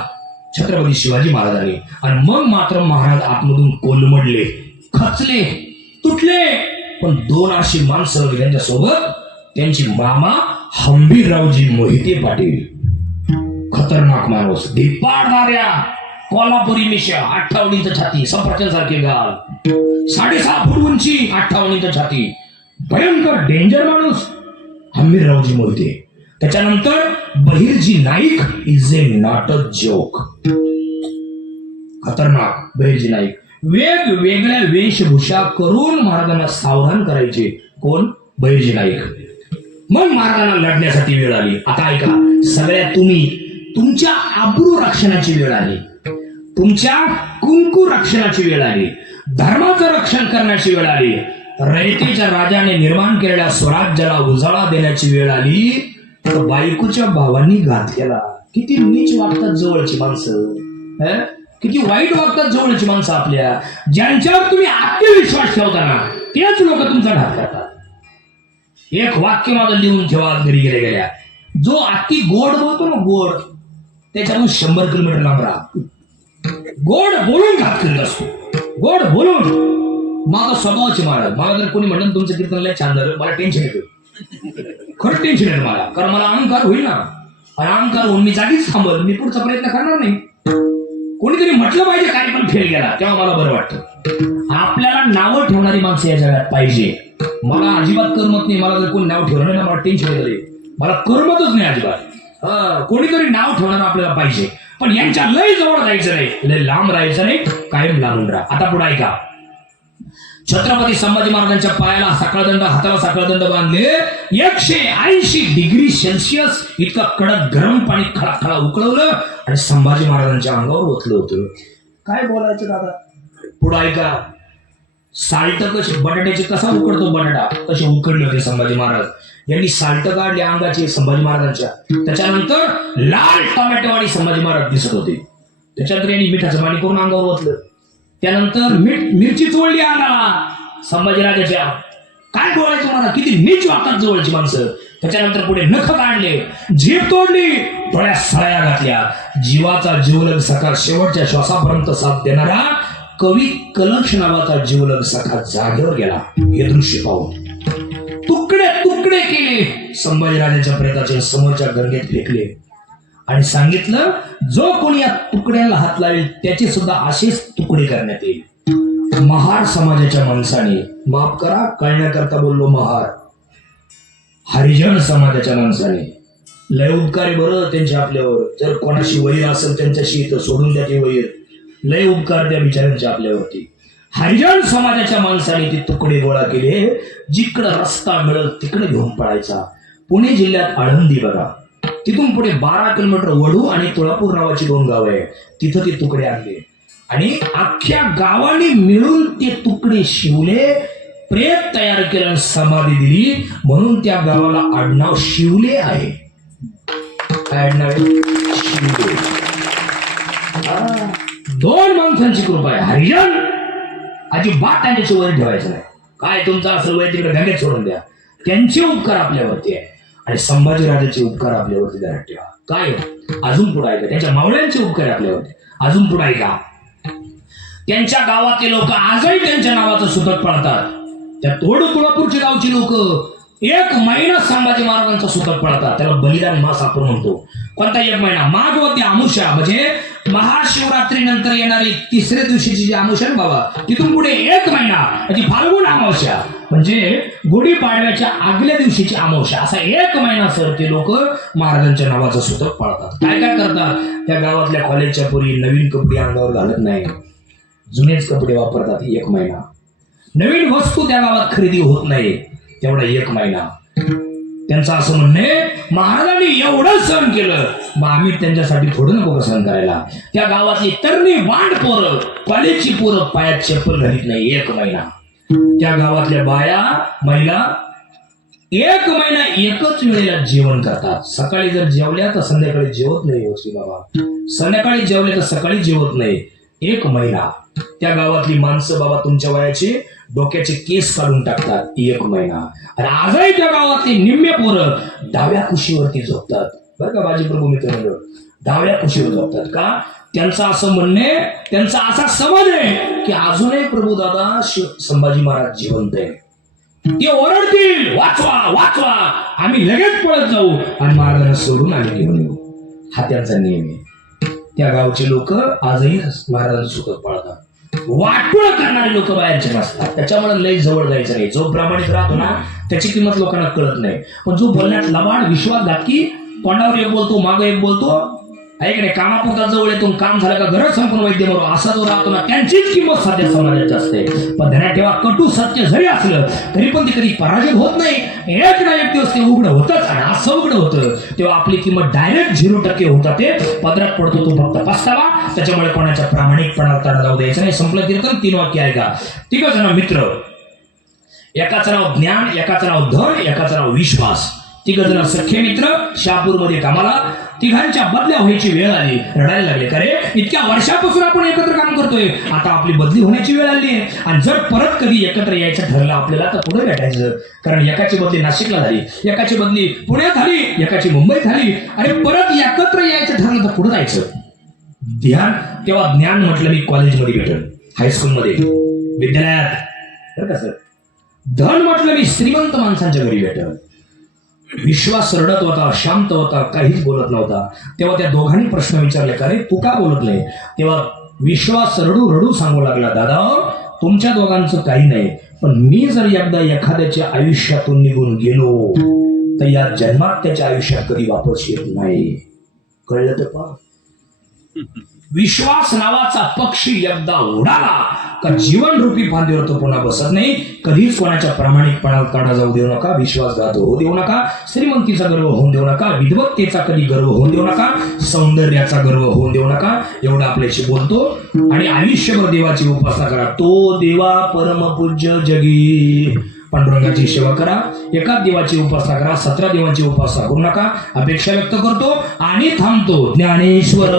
छत्रपती शिवाजी महाराजांनी. आणि मग मात्र महाराज आतमधून कोलमडले, खचले, तुटले. पण 2 अशी माणसं यांच्यासोबत त्यांची मामा हंबीररावजी मोहिते पाटील. खतरनाक माणूस, धिप्पाडणाऱ्या कोल्हापुरी मिशा, 58 इंच छाती, सफरचंद सारखे गाल, 6.5 फूट उंची, 58 इंच छाती, भयंकर डेंजर माणूस हंबीररावजी मोहिते. त्याच्यानंतर Bahirji Naik is a not a joke. खतरनाक बहिर्जी नाईक. वेगवेगळ्या वेशभूषा करून महाराजांना सावधान करायचे. कोण? बहिर्जी नाईक. मग महाराजांना लढण्यासाठी वेळ आली. आता ऐका, सगळ्यात तुमच्या आबरू रक्षणाची वेळ आली, तुमच्या कुंकू रक्षणाची वेळ आली, धर्माचं रक्षण करण्याची वेळ आली, रयतेच्या राजाने निर्माण केलेल्या स्वराज्याला उजाळा देण्याची वेळ आली. तर बायकोच्या भावांनी घात केला. किती नीच वागतात जवळची माणसं, किती वाईट वागतात जवळची माणसं आपल्या. ज्यांच्यावर तुम्ही आत्मविश्वास ठेवताना तेच लोक तुमचा घात करतात. एक वाक्य माझं लिहून ठेवा घरी गेल्या. जो अति गोड बोलतो ना, गोड, त्याच्यातून 100 किलोमीटर लांब राहा. गोड बोलून घात करीत असतो, गोड बोलून. माझा स्वभावाची महाराज, मला जर कोणी म्हणलं तुमचं कीर्तन लय छान झालं, मला टेन्शन येतं. खरं टेन्शन येतं मला, कारण मला अहंकार होईल ना. आणि अहंकार होऊन मी जागीच थांबल, मी पुढचा प्रयत्न करणार नाही. कोणीतरी म्हटलं पाहिजे काय पण फेल गेला, तेव्हा मला बरं वाटतं. आपल्याला नावं ठेवणारी माणसं या जगात पाहिजे. मला अजिबात करमत नाही, मला जर कोणी नाव ठेवलं नाही ना मला टेन्शन येतं. मला करमतच नाही अजिबात. कोणीतरी नाव ठेवणार आपल्याला पाहिजे, पण यांच्या लय जवळ जायचं नाही, लय लांब राहायचं नाही, कायम लांबून राहा. आता पुढे ऐका, छत्रपती संभाजी महाराजांच्या पायाला साखळदंड, हाताला साखळदंड बांधले. 180 डिग्री सेल्सिअस इतका कडक गरम पाणी खळाखळा उकळवलं आणि संभाजी महाराजांच्या अंगावर ओतलं होतं. काय बोलायचं दादा, पुढे ऐका. साल्ट कशी बटाट्याचे कसा उकडतो बटाटा, तसे उकडले होते संभाजी महाराज. यांनी साल्ट काढले अंगाचे संभाजी महाराजांच्या. त्याच्यानंतर लाल टोमॅटोवाडी संभाजी महाराज दिसत होते. त्याच्यानंतर यांनी मिठाचं पाणी करून अंगावर ओतलं. त्यानंतर मिरची चोळली अंगाला संभाजीराजाच्या. काय बोलायचं मला, किती नीच वागतात जवळची माणसं. त्याच्यानंतर पुढे नख काढले, झीप तोडली, डोळ्यात सळया घातल्या. जीवाचा जीवलग सखा, शेवटच्या श्वासापर्यंत साथ देणारा कवी कलश नावाचा जीवलग सखा जागेवर गेला. हे दृश्य पाहून तुकडे तुकडे केले संभाजीराजांच्या प्रेताचे, समोरच्या गंगेत फेकले आणि सांगितलं जो कोणी या तुकड्याला हात लावेल त्याचे सुद्धा असेच तुकडे करण्यात येईल. महार समाजाच्या माणसाने, माफ करा कळण्याकरता बोललो महार, हरिजन समाजाच्या माणसाने लय उपकारी बरं त्यांचे आपल्यावर. जर कोणाशी वैर असेल त्यांच्याशी तर सोडून द्या ते वैर. लय उपकार त्या बिचाऱ्यांचे आपल्यावरती. हरिजन समाजाच्या माणसाने ते तुकडे गोळा केले. जिकडं रस्ता मिळेल तिकडे घेऊन पळायचा. पुणे जिल्ह्यात आळंदी बघा, तिथून पुढे 12 किलोमीटर वडू आणि तुळापूर नावाची 2 गावं आहे, तिथं ते तुकडे आणले आणि अख्ख्या गावाने मिळून ते तुकडे शिवले, प्रेत तयार केलं, समाधी दिली. म्हणून त्या गावाला आडनाव शिवले आहे. काय आडनाव आहे? शिवले. 2 माणसांची कृपा आहे. हरिजन अजिबात त्यांच्याशी वैर ठेवायचं नाही. काय तुमचा असेल वैर तिकडे गंगेत सोडून द्या. त्यांचे उपकार आपल्यावरती आहे आणि संभाजीराजाचे उपकार आपल्यावरती धरत ठेवा. काय अजून पुढे ऐका, त्यांच्या मावळ्यांचे उपकार आपल्यावरती. अजून पुढे ऐका, त्यांच्या गावातले लोक आजही त्यांच्या नावाचं सुतक पाळतात. त्या तुळापूरची गावची लोक 1 महिना संभाजी महाराजांचा सुतक पाळतात. त्याला बलिदान मास आपण म्हणतो. कोणता 1 महिना? माघवती अमावस्या म्हणजे महाशिवरात्री नंतर येणारी 3ऱ्या दिवशीची जी अमावस्या बाबा, तिथून पुढे 1 महिना म्हणजे फाल्गुन अमावस्या म्हणजे गुढीपाडव्याच्या आगल्या दिवशीची अमावस्या, असा 1 महिना सर ते लोक महाराजांच्या नावाचं सुतक पाळतात. काय काय करतात, त्या गावातल्या कॉलेजच्या पोरी नवीन कपडे अंगावर घालत नाही, जुनेच कपडे वापरतात 1 महिना. नवीन वस्तू त्या गावात खरेदी होत नाही तेवढा 1 महिना. त्यांचं असं म्हणणे, महाराजांनी एवढं सहन केलं, मग आम्ही त्यांच्यासाठी थोडं नको का सहन करायला. त्या गावातली तरणी वांड पोरं, कॉलेजची पोरं पायात चप्पल घालीत नाही 1 महिना. त्या गावातल्या बाया महिला 1 महिना एकच वेळेला जेवण करतात. सकाळी जर जेवल्या तर संध्याकाळी जेवत नाही होती बाबा, संध्याकाळी जेवले तर सकाळी जेवत नाही 1 महिना. त्या गावातली माणसं बाबा तुमच्या वयाचे डोक्याचे केस काढून टाकतात 1 महिना. आणि आजही त्या गावातली निम्मे पोरं डाव्या कुशीवरती झोपतात बरं का. बाजी प्रभू मित्र डाव्या कुशीवर झोपतात का? त्यांचं असं म्हणणे, त्यांचा असा समज आहे की अजूनही प्रभू दादा संभाजी महाराज जिवंत आहे. ते ओरडतील वाचवा वाचवा, आम्ही लगेच पळत जाऊ आणि महाराजांना सोडून आम्ही घेऊन येऊ. हा त्यांचा नियम आहे. त्या गावचे लोक आजही महाराजांचं सुतक पाळतात. वाटोळ करणारे लोक बाहेरचे नसतात. त्याच्यामुळे लय जवळ जायचं नाही. जो प्रामाणिक राहतो ना त्याची किंमत लोकांना कळत नाही. पण जो बोलण्यात लबाड, विश्वासघातकी, तोंडावर एक बोलतो मागे एक बोलतो, ऐकणे कामापुरता जवळ येतून काम झालं का घर संपूर्ण वैद्य मरो असा जो राहतो ना त्यांचीच किंमत सध्या समाजाची असते. पण ध्यानात ठेवा, कटू सत्य जरी असलं तरी पण ते कधी पराजित होत नाही. एक ना एक दिवस ते उघड होतच, आणि असं उघड होतं तेव्हा आपली किंमत डायरेक्ट 0% होता. ते पदरात पडतो तो फक्त पस्तावा. त्याच्यामुळे कोणाच्या प्रामाणिकपणाला तडा जाऊ द्यायचं नाही. संपलं कीर्तन 3 वाक्य आहे का. तिघ जण मित्र, एकाचं नाव ज्ञान, एकाचं नाव धन, एकाचं नाव विश्वास. तिघ जण सख्खे मित्र शहापूरमध्ये कामाला. तिघांच्या बदल्या व्हायची वेळ आली. रडायला लागले, का रे इतक्या वर्षापासून आपण एकत्र काम करतोय, आता आपली बदली होण्याची वेळ आली आहे. आणि जर परत कधी एकत्र यायचं ठरलं आपल्याला तर पुढे भेटायचं. कारण एकाची बदली नाशिकला झाली, एकाची बदली पुण्यात झाली, एकाची मुंबईत झाली. आणि परत एकत्र यायचं ठरलं तर पुढे जायचं. ध्यान तेव्हा ज्ञान म्हटलं मी कॉलेजमध्ये भेटल, हायस्कूलमध्ये, विद्यालयात, बरं का सर. धन म्हटलं मी श्रीमंत माणसांच्या घरी भेटल. विश्वास रडत होता, शांत होता, काहीच बोलत नव्हता. तेव्हा त्या दोघांनी प्रश्न विचारले, का रे तू का बोलत नाही. तेव्हा विश्वास रडू रडू सांगू लागला, दादा तुमच्या दोघांचं काही नाही, पण मी जर एकदा एखाद्याच्या आयुष्यातून निघून गेलो तर या जन्मात त्याच्या आयुष्यात कधी वापस येत नाही. कळलं तर पहा. विश्वास नावाचा पक्षी एकदा उडाला का जीवन रूपी फांदीवर तो पुन्हा बसत नाही. कधीच कोणाच्या प्रामाणिकपणाला काढा जाऊ देऊ नका, विश्वासघात होऊ देऊ नका, श्रीमंतीचा गर्व होऊन देऊ नका, विद्वत्तेचा कधी गर्व होऊन देऊ नका, सौंदर्याचा गर्व होऊन देऊ नका. एवढं आपल्याशी बोलतो. आणि आयुष्यभर देवाची उपासना करा. तो देवा परमपूज्य जगी. पांडुरंगाची सेवा करा, एकाच देवाची उपासना करा, 17 देवांची उपासना करू नका. अपेक्षा व्यक्त करतो आणि थांबतो. ज्ञानेश्वर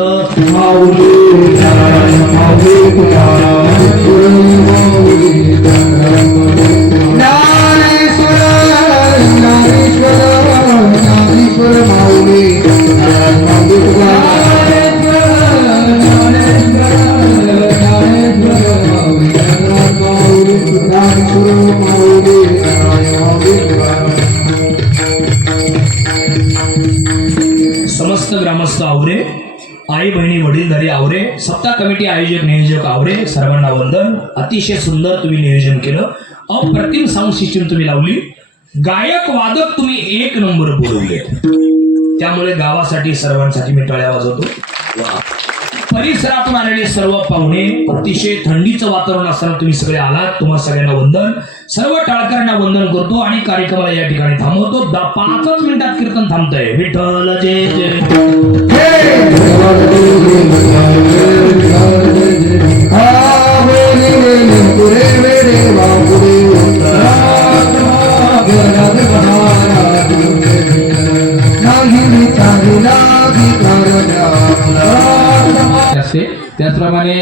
समस्त ग्रामस्थ आवरे, आई बहिणी वडीलधारी आवरे, सप्ताह कमिटी आयोजक नियोजक आवरे, सर्वांना वंदन. अतिशय सुंदर तुम्ही नियोजन केलं. अप्रतिम साऊंड सिस्टीम तुम्ही लावली. गायक वादक तुम्ही 1 नंबर बोलवले. त्यामुळे गावासाठी सर्वांसाठी मी टाळ्या वाजवतो. परिसरातून आलेले सर्व पाहुणे, अतिशय थंडीचं वातावरण असताना तुम्ही सगळे आलात. तुम्हाला सगळ्यांना वंदन. सर्व टाळकऱ्यांना वंदन करतो आणि कार्यक्रमाला या ठिकाणी थांबवतो. 5 मिनिटात कीर्तन थांबतंय. विठ्ठल जय जय. त्याचप्रमाणे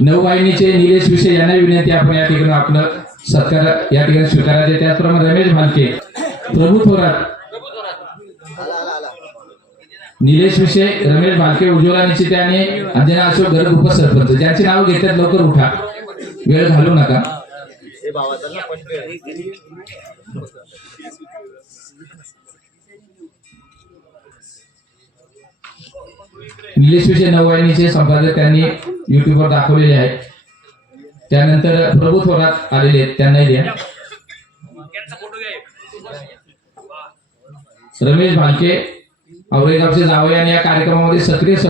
नववाहिनीचे निलेश विषय यांना विनंती आपण या ठिकाणी आपलं सत्कार या ठिकाणी स्वीकारायचे. त्याचप्रमाणे रमेश भालके, प्रभू थोरात, निलेश विषय, रमेश भालके, उज्ज्वला निश्चिते आणि अंजना अशोक गर्ग उपसरपंच ज्यांची नाव घेतात लवकर उठा, वेळ घालू नका. निलेश विषय नववाहिनीचे संपादक त्यांनी युट्यूबवर दाखवलेले आहेत. त्यानंतर प्रभू थोरात आलेले आहेत, त्यांनाही द्या. रमेश भालके औरंगाबादचे जावई आणि या कार्यक्रमामध्ये सक्रिय